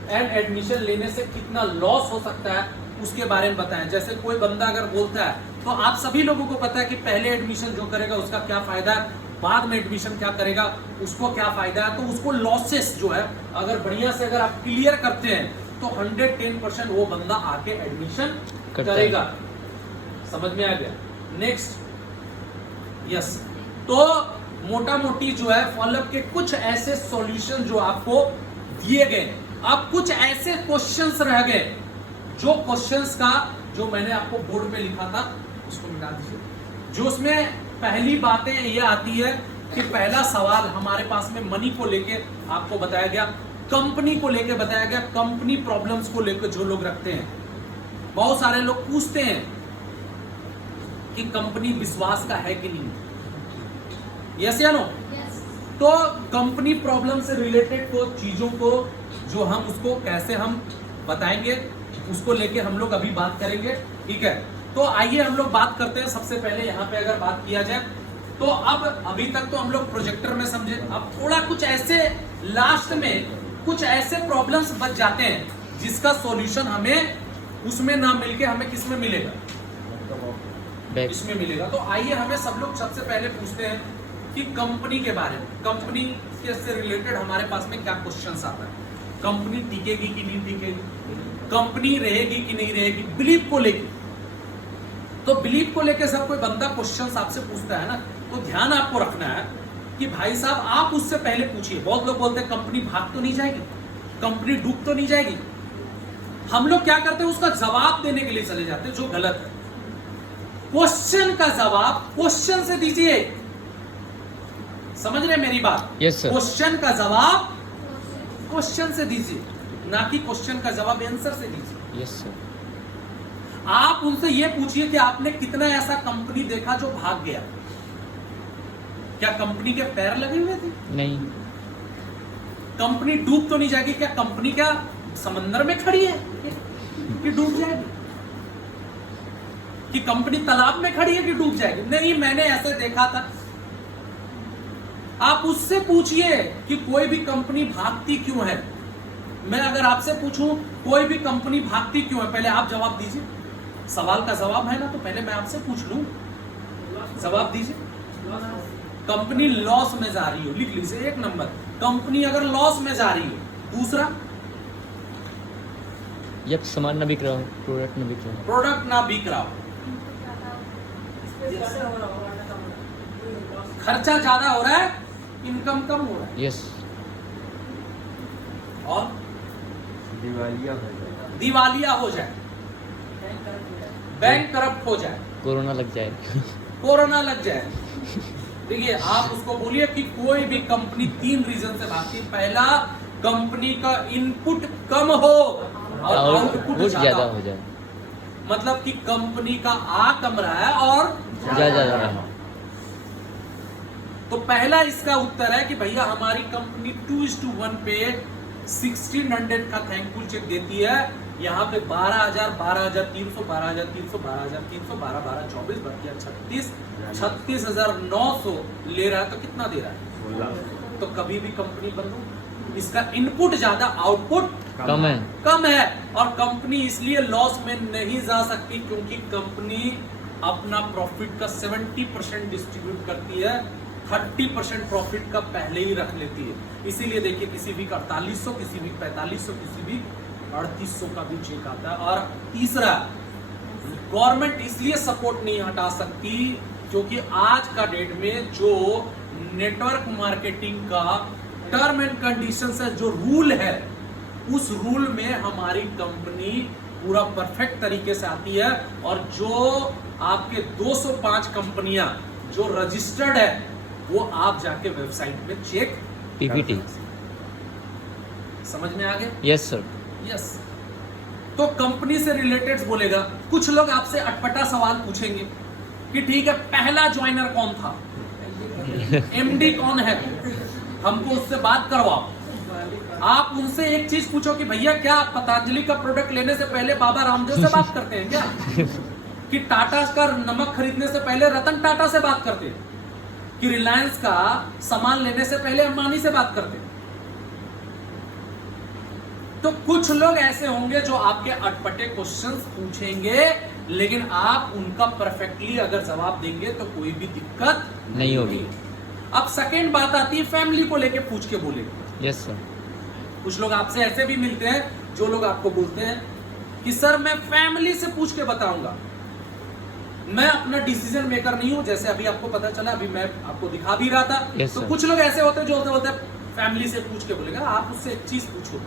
एंड एडमिशन लेने से कितना लॉस हो सकता है उसके बारे में बताएं। जैसे कोई बंदा अगर बोलता है तो आप सभी लोगों को पता है कि पहले एडमिशन जो करेगा उसका क्या फायदा है, बाद में एडमिशन क्या करेगा उसको क्या फायदा है। तो उसको लॉसेस जो है अगर बढ़िया से अगर आप क्लियर करते हैं तो 110% वो बंदा आके एडमिशन करेगा। समझ में आ गया? Next, yes. तो मोटा मोटी जो है फॉलोअप के कुछ ऐसे सॉल्यूशन जो आपको दिए गए। अब कुछ ऐसे क्वेश्चंस रह गए, जो क्वेश्चंस का जो मैंने आपको बोर्ड पे लिखा था उसको मिटा दीजिए। जो उसमें पहली बातें ये आती है कि पहला सवाल हमारे पास में मनी को लेके आपको बताया गया, कंपनी को लेके बताया गया, कंपनी प्रॉब्लम्स को लेकर जो लोग रखते हैं। बहुत सारे लोग पूछते हैं कि कंपनी विश्वास का है कि नहीं, यस या नो? तो कंपनी प्रॉब्लम से रिलेटेड को चीजों को जो हम उसको कैसे हम बताएंगे उसको लेके हम लोग अभी बात करेंगे, ठीक है? तो आइए हम लोग बात करते हैं। सबसे पहले यहाँ पे अगर बात किया जाए तो अब अभी तक तो हम लोग प्रोजेक्टर में समझे, अब थोड़ा कुछ ऐसे लास्ट में कुछ ऐसे प्रॉब्लम्स बच जाते हैं जिसका सॉल्यूशन हमें उसमें ना मिलके हमें किस में मिलेगा, इसमें मिलेगा। तो आइए हमें सब लोग सबसे पहले पूछते हैं कि कंपनी के बारे में, कंपनी के से रिलेटेड हमारे पास में क्या क्वेश्चंस आता है। कंपनी टिकेगी कि नहीं टिकेगी, कंपनी रहेगी कि नहीं रहेगी, बिलीफ को लेके। तो बिलीफ को लेके सब कोई बंदा क्वेश्चंस आपसे पूछता है ना, तो ध्यान आपको रखना है कि भाई साहब आप उससे पहले पूछिए। बहुत लोग बोलते हैं कंपनी भाग तो नहीं जाएगी, कंपनी डूब तो नहीं जाएगी। हम लोग क्या करते हैं, उसका जवाब देने के लिए चले जाते हैं, जो गलत है। क्वेश्चन का जवाब क्वेश्चन से दीजिए, समझ रहे मेरी बात? Yes sir. क्वेश्चन का जवाब क्वेश्चन से दीजिए, ना कि क्वेश्चन का जवाब आंसर से दीजिए। Yes sir. आप उनसे ये पूछिए कि आपने कितना ऐसा कंपनी देखा जो भाग गया। क्या कंपनी के पैर लगे हुए थे? नहीं। कंपनी डूब तो नहीं जाएगी? क्या कंपनी क्या समंदर में खड़ी है कि डूब जाएगी? कि कंपनी तालाब में खड़ी है कि डूब जाएगी? नहीं, मैंने ऐसे देखा था। आप उससे पूछिए कि कोई भी कंपनी भागती क्यों है, मैं अगर आपसे पूछूं कोई भी कंपनी भागती क्यों है, पहले आप जवाब दीजिए। सवाल का जवाब है ना, तो पहले मैं आपसे पूछ लूं, जवाब दीजिए। कंपनी लॉस में जा रही हो, लिख लीजिए 1 नंबर, कंपनी अगर लॉस में जा रही है। दूसरा, जब सामान ना बिक रहा हो, प्रोडक्ट ना बिक रहा हो। प्रोडक्ट ना बिक रहा हो, खर्चा ज्यादा हो रहा है, इनकम कम हो रहा है, यस। और दिवालिया हो जाए, बैंक करप्ट हो जाए, कोरोना लग जाए। कोरोना लग जाए। देखिए, आप उसको बोलिए कि कोई भी कंपनी 3 रीजन से भागती है। पहला, कंपनी का इनपुट कम हो और आउटपुट ज्यादा हो जाए, मतलब कि कंपनी का आ कम रहा है और ज्यादा रहा है। तो पहला इसका उत्तर है कि भैया हमारी कंपनी 2:1 पे 1600 का थैंकफुल चेक देती है। यहाँ पे 12,000, 12,300, 12,300, 12,300, 12, 12, 24, 36, 36,900 ले रहा है, तो कितना दे रहा है? तो कभी भी कंपनी बंद हो, इसका इनपुट ज्यादा, आउटपुट कम है। और कंपनी इसलिए लॉस में नहीं जा सकती क्योंकि कंपनी अपना प्रॉफिट का 70% डिस्ट्रीब्यूट करती है, 30% प्रॉफिट का पहले ही रख लेती है। इसीलिए देखिए, किसी भी 4800, किसी भी 4500, किसी भी 3800 का भी चेक आता है। और तीसरा, गवर्नमेंट इसलिए सपोर्ट नहीं हटा सकती क्योंकि आज का डेट में जो नेटवर्क मार्केटिंग का टर्म एंड कंडीशंस है, जो रूल है, उस रूल में हमारी कंपनी पूरा परफेक्ट तरीके से आती है। और जो आपके 205 कंपनियां जो रजिस्टर्ड है, वो आप जाके वेबसाइट में चेक पीपीटी। समझ में आ गया? Yes sir. यस। तो कंपनी से रिलेटेड बोलेगा। कुछ लोग आपसे अटपटा सवाल पूछेंगे कि ठीक है, पहला ज्वाइनर कौन था, एमडी कौन है, हमको उससे बात करवाओ। आप उनसे एक चीज पूछो कि भैया क्या आप पतंजलि का प्रोडक्ट लेने से पहले बाबा रामदेव से बात करते हैं क्या? कि टाटा का नमक खरीदने से पहले रतन टाटा से बात करते हैं? कि रिलायंस का सामान लेने से पहले अंबानी से बात करते हैं? तो कुछ लोग ऐसे होंगे जो आपके अटपटे क्वेश्चंस पूछेंगे, लेकिन आप उनका परफेक्टली अगर जवाब देंगे तो कोई भी दिक्कत नहीं होगी। अब सेकेंड बात आती है, फैमिली को लेके पूछ के बोलेंगे। Yes sir. कुछ लोग आपसे ऐसे भी मिलते हैं जो लोग आपको बोलते हैं कि सर मैं फैमिली से पूछ के बताऊंगा, मैं अपना डिसीजन मेकर नहीं हूं। जैसे अभी आपको पता चला, अभी मैं आपको दिखा भी रहा था। yes, तो कुछ लोग ऐसे होते हैं जो होते हैं फैमिली से पूछ के बोलेगा। आप उससे एक चीज पूछो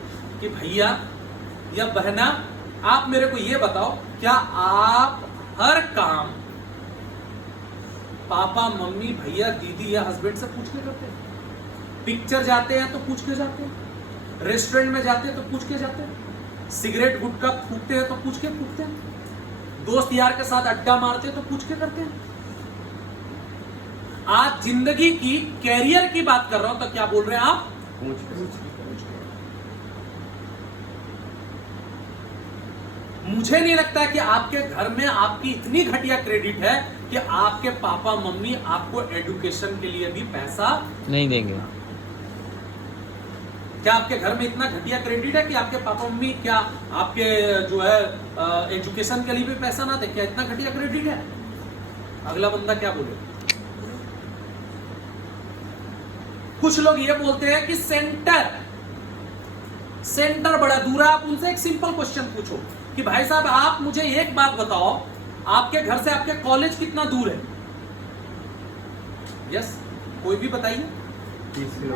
कि भैया या बहना, आप मेरे को ये बताओ, क्या आप हर काम पापा मम्मी भैया दीदी या हस्बैंड से पूछ के करते हैं? पिक्चर जाते हैं तो पूछ के जाते हैं, रेस्टोरेंट में जाते हैं तो पूछ के जाते हैं, सिगरेट गुटखा फूकते हैं तो पूछ के फूकते हैं, दोस्त यार के साथ अड्डा मारते हैं तो पूछ के करते हैं। आज जिंदगी की, कैरियर की बात कर रहा हूं, तो क्या बोल रहे हैं आप? मुझे नहीं लगता कि आपके घर में आपकी इतनी घटिया क्रेडिट है कि आपके पापा मम्मी आपको एजुकेशन के लिए भी पैसा नहीं देंगे। क्या आपके घर में इतना घटिया क्रेडिट है कि आपके पापा मम्मी क्या आपके जो है एजुकेशन के लिए भी पैसा ना दे? क्या इतना घटिया क्रेडिट है? अगला बंदा क्या बोले? कुछ लोग ये बोलते हैं कि सेंटर बड़ा दूर है। आप उनसे एक सिंपल क्वेश्चन पूछो कि भाई साहब आप मुझे एक बात बताओ, आपके घर से आपके कॉलेज कितना दूर है? यस, कोई भी बताइए।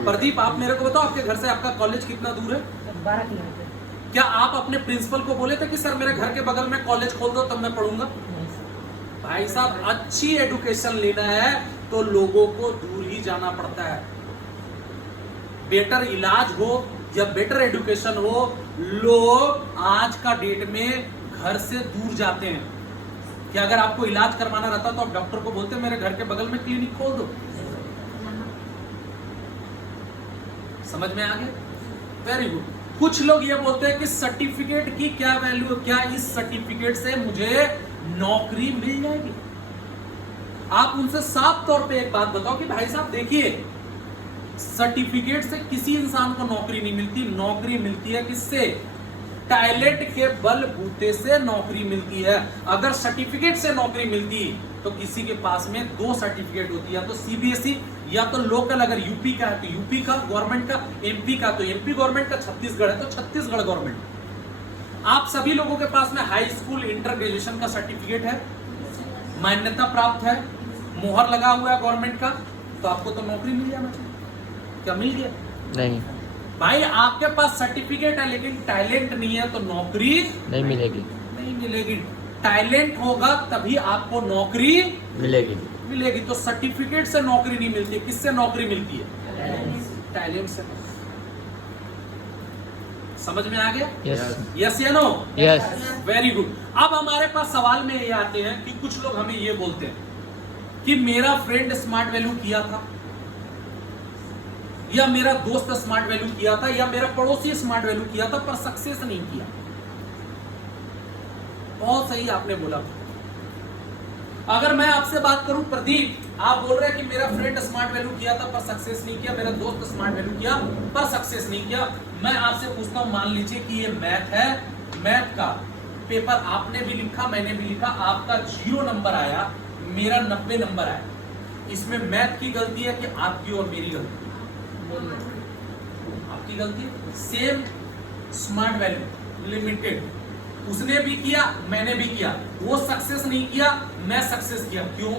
प्रदीप, आप मेरे को बताओ, आपके घर से आपका कॉलेज कितना दूर है? 12 किलोमीटर। क्या आप अपने प्रिंसिपल को बोले थे कि सर मेरे घर के बगल में कॉलेज खोल दो तब मैं पढ़ूंगा? भाई साहब, अच्छी एजुकेशन लेना है तो लोगों को दूर ही जाना पड़ता है। बेटर इलाज हो या बेटर एजुकेशन हो, लोग आज का डेट में घर से दूर जाते हैं। कि अगर आपको इलाज करवाना रहता तो आप डॉक्टर को बोलते मेरे घर के बगल में क्लिनिक खोल दो। समझ में आ गया? Very good. कुछ लोग ये बोलते हैं कि सर्टिफिकेट की क्या वैल्यू, क्या इस सर्टिफिकेट से मुझे नौकरी मिल जाएगी? आप उनसे साफ तौर पे एक बात बताओ कि भाई साहब देखिए, सर्टिफिकेट से किसी इंसान को नौकरी नहीं मिलती, नौकरी मिलती है किससे? टैलेंट के बलबूते से नौकरी मिलती है। अगर सर्टिफिकेट से नौकरी मिलती तो किसी के पास में 2 सर्टिफिकेट होती है, या तो सीबीएसई या तो लोकल, अगर यूपी का है तो यूपी का गवर्नमेंट का, एमपी का तो एमपी गवर्नमेंट का, छत्तीसगढ़ है तो छत्तीसगढ़ गवर्नमेंट। आप सभी लोगों के पास में हाई स्कूल इंटर ग्रेजुएशन का सर्टिफिकेट है, मान्यता प्राप्त है, मोहर लगा हुआ है गवर्नमेंट का, तो आपको तो नौकरी मिल जाना चाहिए। क्या मिल गया? नहीं, भाई आपके पास सर्टिफिकेट है लेकिन टैलेंट नहीं है तो नौकरी नहीं मिलेगी। नहीं मिलेगी। टैलेंट होगा तभी आपको नौकरी मिलेगी। मिलेगी। तो सर्टिफिकेट से नौकरी नहीं मिलती है, किससे नौकरी मिलती है? टैलेंट से। समझ में आ गया? यस यस या नो? यस। Very good. अब हमारे पास सवाल में ये आते हैं कि कुछ लोग हमें ये बोलते हैं कि मेरा फ्रेंड स्मार्ट वैल्यू किया था, या मेरा दोस्त स्मार्ट वैल्यू किया था, या मेरा पड़ोसी स्मार्ट वैल्यू किया था पर सक्सेस नहीं किया। बहुत सही आपने बोला। अगर मैं आपसे बात करूं प्रदीप, आप बोल रहे हैं कि मेरा फ्रेंड स्मार्ट वैल्यू किया था पर सक्सेस नहीं किया, मेरा दोस्त स्मार्ट वैल्यू किया पर सक्सेस नहीं किया। मैं आपसे पूछता हूं, मान लीजिए कि ये मैथ है, मैथ का पेपर आपने भी लिखा, मैंने भी लिखा, आपका 0 नंबर आया, मेरा 90 नंबर आया। इसमें मैथ की गलती है कि आपकी और मेरी गलती? आपकी गलती। सेम स्मार्ट वैल्यू लिमिटेड, उसने भी किया मैंने भी किया, वो सक्सेस नहीं किया मैं सक्सेस किया। क्यों?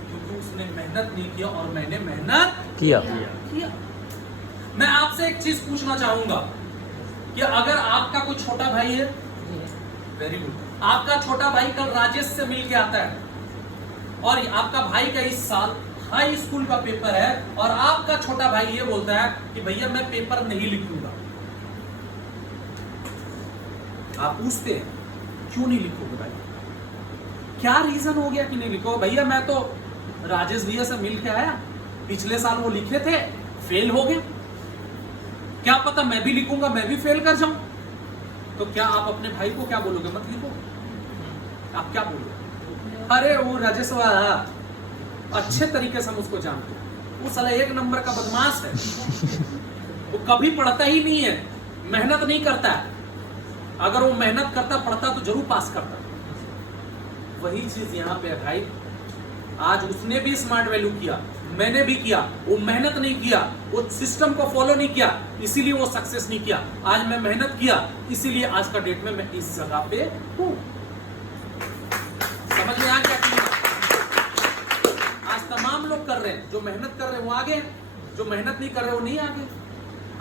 क्योंकि उसने मेहनत नहीं किया और मैंने मेहनत किया। मैं आपसे एक चीज पूछना चाहूंगा कि अगर आपका कोई छोटा भाई है, वेरी गुड, आपका छोटा भाई कल राजेश से मिल के आता है और आपका भाई का इस साल हाई स्कूल का पेपर है और आपका छोटा भाई ये बोलता है कि भैया मैं पेपर नहीं लिखूंगा। आप पूछते हैं क्यों नहीं लिखोगे भाई? क्या रीजन हो गया कि नहीं लिखोगे? भैया मैं तो राजेश भैया से मिल के आया, पिछले साल वो लिखे थे, फेल हो गए, क्या पता मैं भी लिखूंगा मैं भी फेल कर जाऊं। तो क्या आप अपने भाई को क्या बोलोगे? मत लिखो। आप क्या बोलोगे? अरे वो राजेश वाला अच्छे तरीके से हम उसको जानते हैं, वो साला 1 नंबर का बदमाश है, वो कभी पढ़ता ही नहीं है, मेहनत नहीं करता है। अगर वो मेहनत करता पढ़ता तो जरूर पास करता। वही चीज यहाँ पे है भाई। आज उसने भी स्मार्ट वैल्यू किया, मैंने भी किया, वो मेहनत नहीं किया, वो सिस्टम को फॉलो नहीं किया, इसीलिए वो सक्सेस नहीं किया। आज मैं मेहनत किया, इसीलिए आज का डेट में मैं इस जगह पे हूं। समझ में आ गया? आज तमाम लोग कर रहे हैं, जो मेहनत कर रहे हैं वो आगे हैं, जो मेहनत नहीं कर रहे वो नहीं आगे।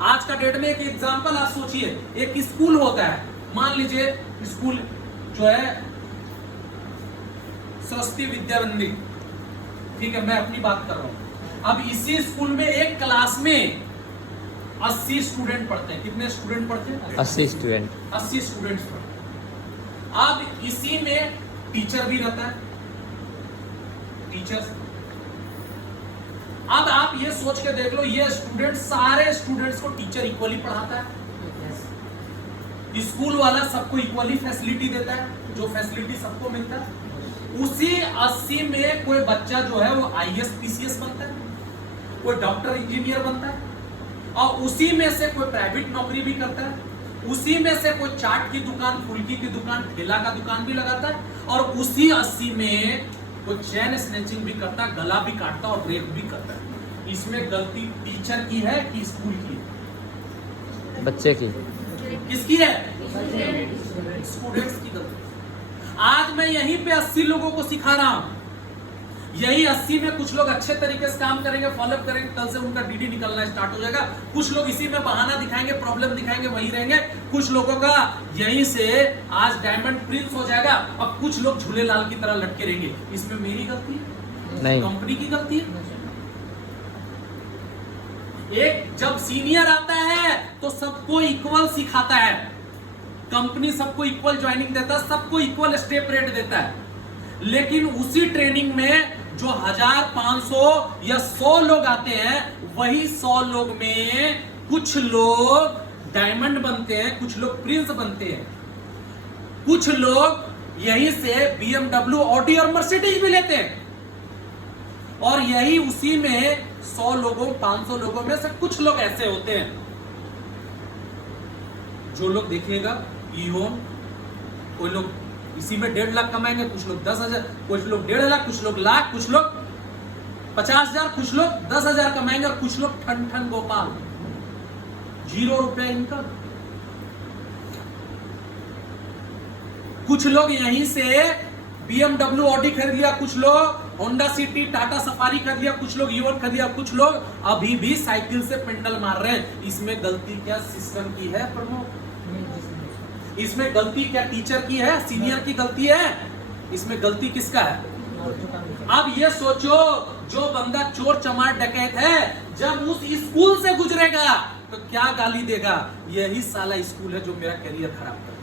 आज का डेट में एक एग्जांपल आप सोचिए, एक स्कूल होता है, मान लीजिए स्कूल जो है सरस्वती विद्या मंदिर, ठीक है, मैं अपनी बात कर रहा हूं। अब इसी स्कूल में एक क्लास में 80 स्टूडेंट पढ़ते हैं। कितने स्टूडेंट पढ़ते हैं? 80 स्टूडेंट। 80 स्टूडेंट्स पढ़ते हैं। अब इसी में टीचर भी रहता है, टीचर्स। अब आप ये सोच के देख लो, ये स्टूडेंट सारे स्टूडेंट्स को टीचर इक्वली पढ़ाता है, स्कूल वाला सबको इक्वली फैसिलिटी देता है, जो फैसिलिटी सबको मिलता है। उसी 80 में कोई बच्चा जो है वो IAS PCS बनता है, कोई डॉक्टर इंजीनियर बनता है, और उसी में से कोई प्राइवेट नौकरी भी करता है, उसी में से कोई चाट की दुकान, फुल्की की दुकान, ठेला का दुकान भी लगाता है, और उसी 80 में कोई चैन स्नैचिंग भी करता है, गला भी काटता है और रेप भी करता है। इसमें गलती टीचर की है कि स्कूल की है? बच्चे की। किसकी है? स्टूडेंट्स की गलती। आज मैं यहीं पे 80 लोगों को सिखा रहा हूं। यही 80 में कुछ लोग अच्छे तरीके से काम करेंगे, फॉलोअप करेंगे, कल से उनका डीडी निकलना स्टार्ट हो जाएगा। कुछ लोग इसी में बहाना दिखाएंगे, प्रॉब्लम दिखाएंगे, वहीं रहेंगे। कुछ लोगों का यहीं से आज डायमंड प्रिंस हो जाएगा और कुछ लोग झूलेलाल की तरह लटके रहेंगे। इसमें मेरी गलती है? नहीं। कंपनी की गलती है? एक जब सीनियर आता है तो सबको इक्वल सिखाता है, कंपनी सबको इक्वल ज्वाइनिंग देता है, सबको इक्वल स्टेप रेट देता है। लेकिन उसी ट्रेनिंग में जो 1500 या 100 लोग आते हैं, वही 100 लोग में कुछ लोग डायमंड बनते हैं, कुछ लोग प्रिंस बनते हैं, कुछ लोग यहीं से BMW, ऑडी और मर्सिडीज भी लेते हैं। और यही उसी में 100 लोगों 500 लोगों में से कुछ लोग ऐसे होते हैं जो लोग देखिएगा ईहोन, कोई लोग इसी में 1.5 लाख कमाएंगे, कुछ लोग 10,000, कुछ लोग 1.5 लाख, कुछ लोग लाख, कुछ लोग 50,000, कुछ लोग 10,000 कमाएंगे और कुछ लोग ठन ठन गोपाल 0 रुपया इनकम। कुछ लोग यहीं से BMW ऑडी खरीद लिया, कुछ लोग होंडा सिटी टाटा सफारी खरीद लिया, कुछ लोग ईवन खरीद लिया, कुछ लोग अभी भी साइकिल से पेंडल मार रहे हैं। इसमें गलती क्या सिस्टम की है प्रमोद? इसमें गलती क्या टीचर की है, सीनियर की गलती है? इसमें गलती किसका है? अब ये सोचो, जो बंदा चोर चमार डकैत है जब उस स्कूल से गुजरेगा तो क्या गाली देगा? यही साला स्कूल है जो मेरा करियर खराब कर।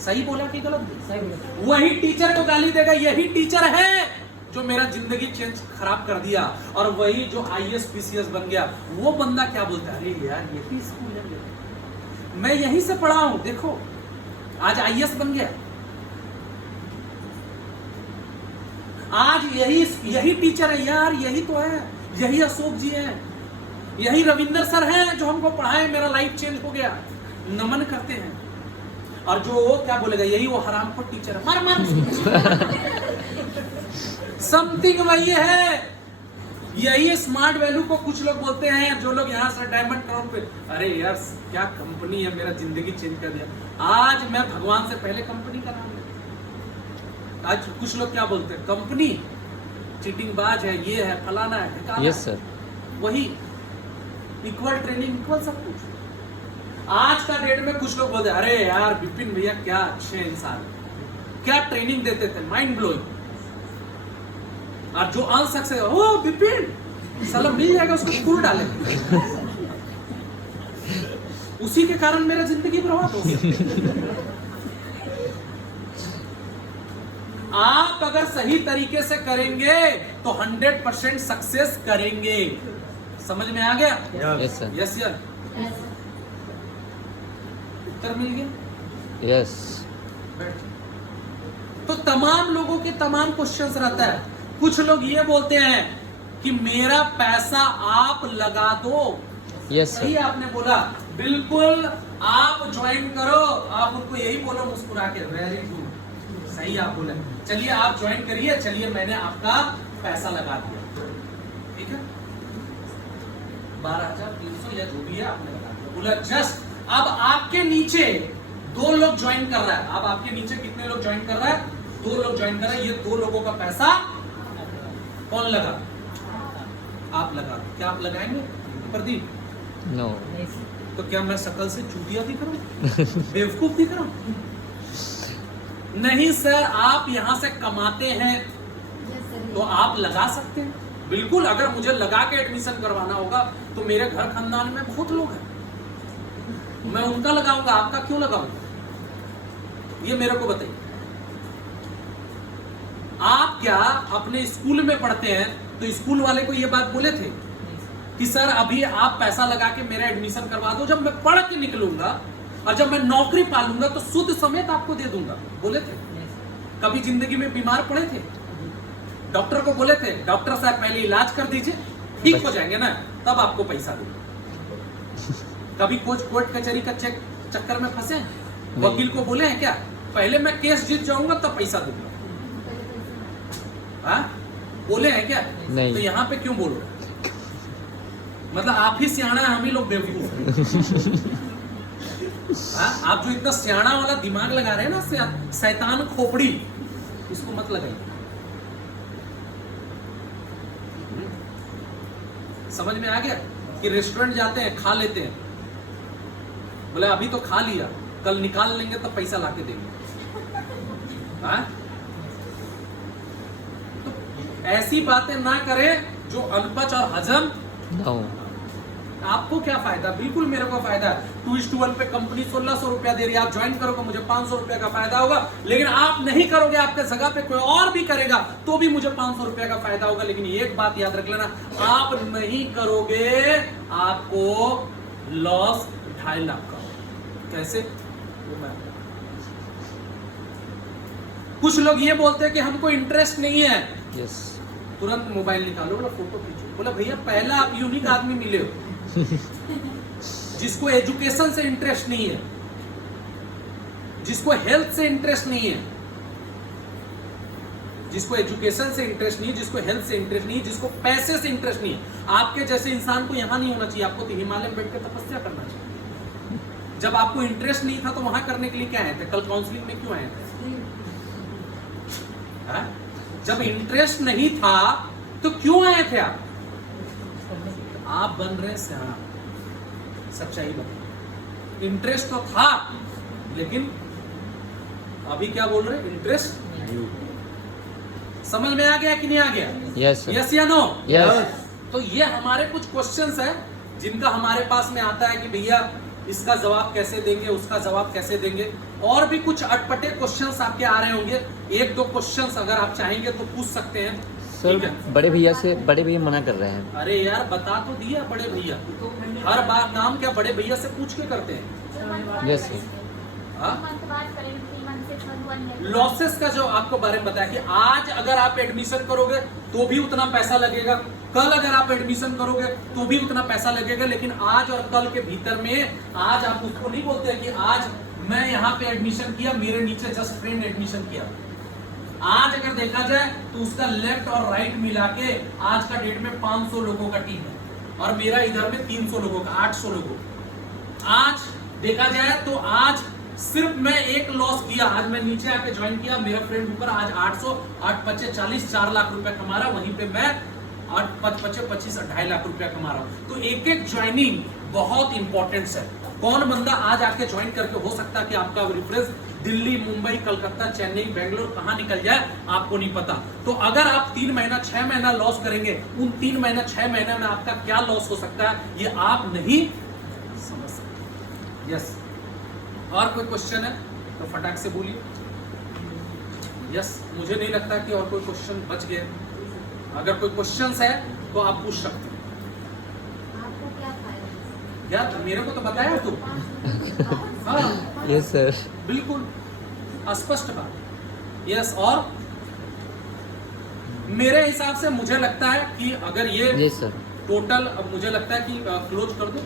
सही बोला कि गलत? सही बोला। वही टीचर को गाली देगा, यही टीचर है जो मेरा जिंदगी चेंज खराब कर दिया। और वही जो IAS PCS बन गया, वो बंदा क्या बोलता है? अरे यार यही स्कूल है, मैं यहीं से पढ़ा हूं, देखो आज IAS बन गया। आज यही टीचर है यार, यही तो है, यही अशोक जी हैं, यही रविंदर सर हैं जो हमको पढ़ाए, मेरा लाइफ चेंज हो गया। नमन करते हैं। और जो वो क्या बोलेगा, यही वो हराम को टीचर है, मार मार समथिंग वही है। यही स्मार्ट वैल्यू को कुछ लोग बोलते हैं, जो लोग यहाँ से डायमंड क्राउन पे, अरे यार क्या कंपनी है, मेरा जिंदगी चेंज कर दिया। आज मैं भगवान से पहले कंपनी का नाम लेता। आज कुछ लोग क्या बोलते हैं, कंपनी चीटिंग बाज है, ये है, फलाना है, ठिकाना। Yes sir. वही इक्वल ट्रेनिंग, इक्वल सब कुछ। आज का डेट में कुछ लोग बोलते हैं, अरे यार विपिन भैया क्या अच्छे इंसान, क्या ट्रेनिंग देते थे, माइंड ब्लोइंग। और जो अनसक्सेस, ओ विपिन साला मिल जाएगा, उसको स्कूल डाले। उसी के कारण मेरा जिंदगी बर्बाद हो गया। आप अगर सही तरीके से करेंगे तो 100% सक्सेस करेंगे। समझ में आ गया? Yes sir. यस यार, उत्तर मिल गया। यस। तो तमाम लोगों के तमाम क्वेश्चंस रहता है। कुछ लोग ये बोलते हैं कि मेरा पैसा आप लगा दो। यस सही सर। आपने बोला, बिल्कुल आप ज्वाइन करो। आप उनको यही बोलो मुस्कुरा के, वेरी गुड, सही आप बोले। चलिए आप ज्वाइन करिए, चलिए मैंने आपका पैसा लगा दिया, ठीक है, 12,300 या जो भी है आपने लगा दिया। बोला जस्ट अब आपके नीचे 2 लोग ज्वाइन कर रहा है। अब आपके नीचे कितने लोग ज्वाइन कर रहा है? 2 लोग ज्वाइन कर रहे हैं। ये 2 लोगों का पैसा कौन लगा? आप लगा। क्या आप लगाएंगे प्रदीप? नो। तो क्या मैं शकल से चूतिया दिख रहा हूं, बेवकूफ दिख रहा हूं? नहीं सर, आप यहां से कमाते हैं तो आप लगा सकते हैं, बिल्कुल। अगर मुझे लगा के एडमिशन करवाना होगा तो मेरे घर खानदान में बहुत लोग हैं, मैं उनका लगाऊंगा, आपका क्यों लगाऊंगा? ये मेरे को बताइए। आप क्या अपने स्कूल में पढ़ते हैं तो स्कूल वाले को ये बात बोले थे कि सर अभी आप पैसा लगा के मेरा एडमिशन करवा दो, जब मैं पढ़ के निकलूंगा और जब मैं नौकरी पालूंगा तो शुद्ध समेत आपको दे दूंगा? बोले थे? कभी जिंदगी में बीमार पड़े थे? डॉक्टर को बोले थे डॉक्टर साहब पहले इलाज कर दीजिए, ठीक हो जाएंगे ना, तब आपको पैसा दूंगा? कभी कोर्ट कचहरी का चक्कर में फंसे? वकील को बोले हैं क्या पहले मैं केस जीत जाऊंगा तब पैसा दूंगा? हाँ बोले हैं क्या? नहीं। तो यहाँ पे क्यों बोल रहे? मतलब आप ही सियाना है, हम ही लोग बेवकूफ हैं। आप जो इतना सियाना वाला दिमाग लगा रहे हैं ना, शैतान खोपड़ी, इसको मत लगाइए। समझ में आ गया कि रेस्टोरेंट जाते हैं, खा लेते हैं, बोले अभी तो खा लिया, कल निकाल लेंगे तब पैसा लाके देंगे। हाँ? तो ऐसी बातें ना करें जो अनपच और हजम। नो। आपको क्या फायदा? बिल्कुल मेरे को फायदा है। 2:1 पे कंपनी 1600 रुपया दे रही है, आप ज्वाइन करोगे मुझे 500 रुपया का फायदा होगा। लेकिन आप नहीं करोगे, आपके जगह पे कोई और भी करेगा तो भी मुझे 500 रुपया का फायदा होगा। लेकिन एक बात याद रख लेना, आप नहीं करोगे आपको लॉस 2.5 लाख का। कैसे? वो मैं कुछ लोग ये बोलते हैं कि हमको इंटरेस्ट नहीं है। यस। तुरंत मोबाइल निकालो, फोटो खींचो, बोला भैया पहला आप यूनिक आदमी मिले हो जिसको एजुकेशन से इंटरेस्ट नहीं है, जिसको हेल्थ से इंटरेस्ट नहीं है, जिसको एजुकेशन से इंटरेस्ट नहीं है, जिसको हेल्थ से इंटरेस्ट नहीं है, जिसको पैसे से इंटरेस्ट नहीं है। आपके जैसे इंसान को यहां नहीं होना चाहिए, आपको तो हिमालय में बैठ के तपस्या करना चाहिए। जब आपको इंटरेस्ट नहीं था तो वहां करने के लिए क्या आए थे? कल काउंसलिंग में क्यों आए थे? हा? जब इंटरेस्ट नहीं था तो क्यों आए थे आप? आप बन रहे सियाना, सच्चाई बताओ। इंटरेस्ट तो था लेकिन अभी क्या बोल रहे? इंटरेस्ट समझ में आ गया कि नहीं आ गया? Yes sir. यस या नो? यस। तो ये हमारे कुछ क्वेश्चंस हैं जिनका हमारे पास में आता है कि भैया इसका जवाब कैसे देंगे, उसका जवाब कैसे देंगे। और भी कुछ अटपटे क्वेश्चंस आपके आ रहे होंगे, एक दो क्वेश्चंस अगर आप चाहेंगे तो पूछ सकते हैं। सर ठीक है? बड़े भैया मना कर रहे हैं। अरे यार बता तो दिया बड़े भैया, हर बार नाम क्या बड़े भैया से पूछ के करते हैं। Yes sir. हाँ? लॉसेस का जो आपको बारे में बताया कि आज अगर आप एडमिशन करोगे तो भी उतना पैसा लगेगा, कल अगर आप एडमिशन करोगे तो भी उतना पैसा लगेगा, लेकिन आज और कल के भीतर में आज आप उसको नहीं बोलते कि आज मैं यहाँ पे एडमिशन किया, मेरे नीचे जस्ट फ्रेंड एडमिशन किया। आज अगर देखा जाए तो उसका लेफ्ट और राइट मिला के आज का डेट में 500 लोगों का टीम है और मेरा इधर में 300 लोगों का, 800 लोगों। आज देखा जाए तो आज सिर्फ मैं एक लॉस किया, आज मैं नीचे आके ज्वाइन किया, मेरा फ्रेंड ऊपर आज 800, 8 पच्चे 40, 4 लाख रुपया कमा रहा, वहीं पे मैं 8 5 पच्चे 25, 2.5 लाख रुपया कमा रहा हूं। तो एक एक ज्वाइनिंग बहुत इंपॉर्टेंस है। कौन बंदा आज आके ज्वाइन करके हो सकता है कि आपका रेफरेंस दिल्ली, मुंबई, कलकत्ता, चेन्नई, बेंगलोर कहां निकल जाए आपको नहीं पता। तो अगर आप 3 महीना 6 महीना लॉस करेंगे, उन 3 महीना 6 महीने में आपका क्या लॉस हो सकता है ये आप नहीं समझ सकते। यस, और कोई क्वेश्चन है तो फटाक से बोलिए। यस, मुझे नहीं लगता कि और कोई क्वेश्चन बच गए। अगर कोई क्वेश्चंस है तो आप पूछ सकते हैं। यार मेरे को तो बताया तू। हाँ यस सर। बिल्कुल स्पष्ट बात। यस, और मेरे हिसाब से मुझे लगता है कि अगर ये यस सर। टोटल, अब मुझे लगता है कि क्लोज कर दो।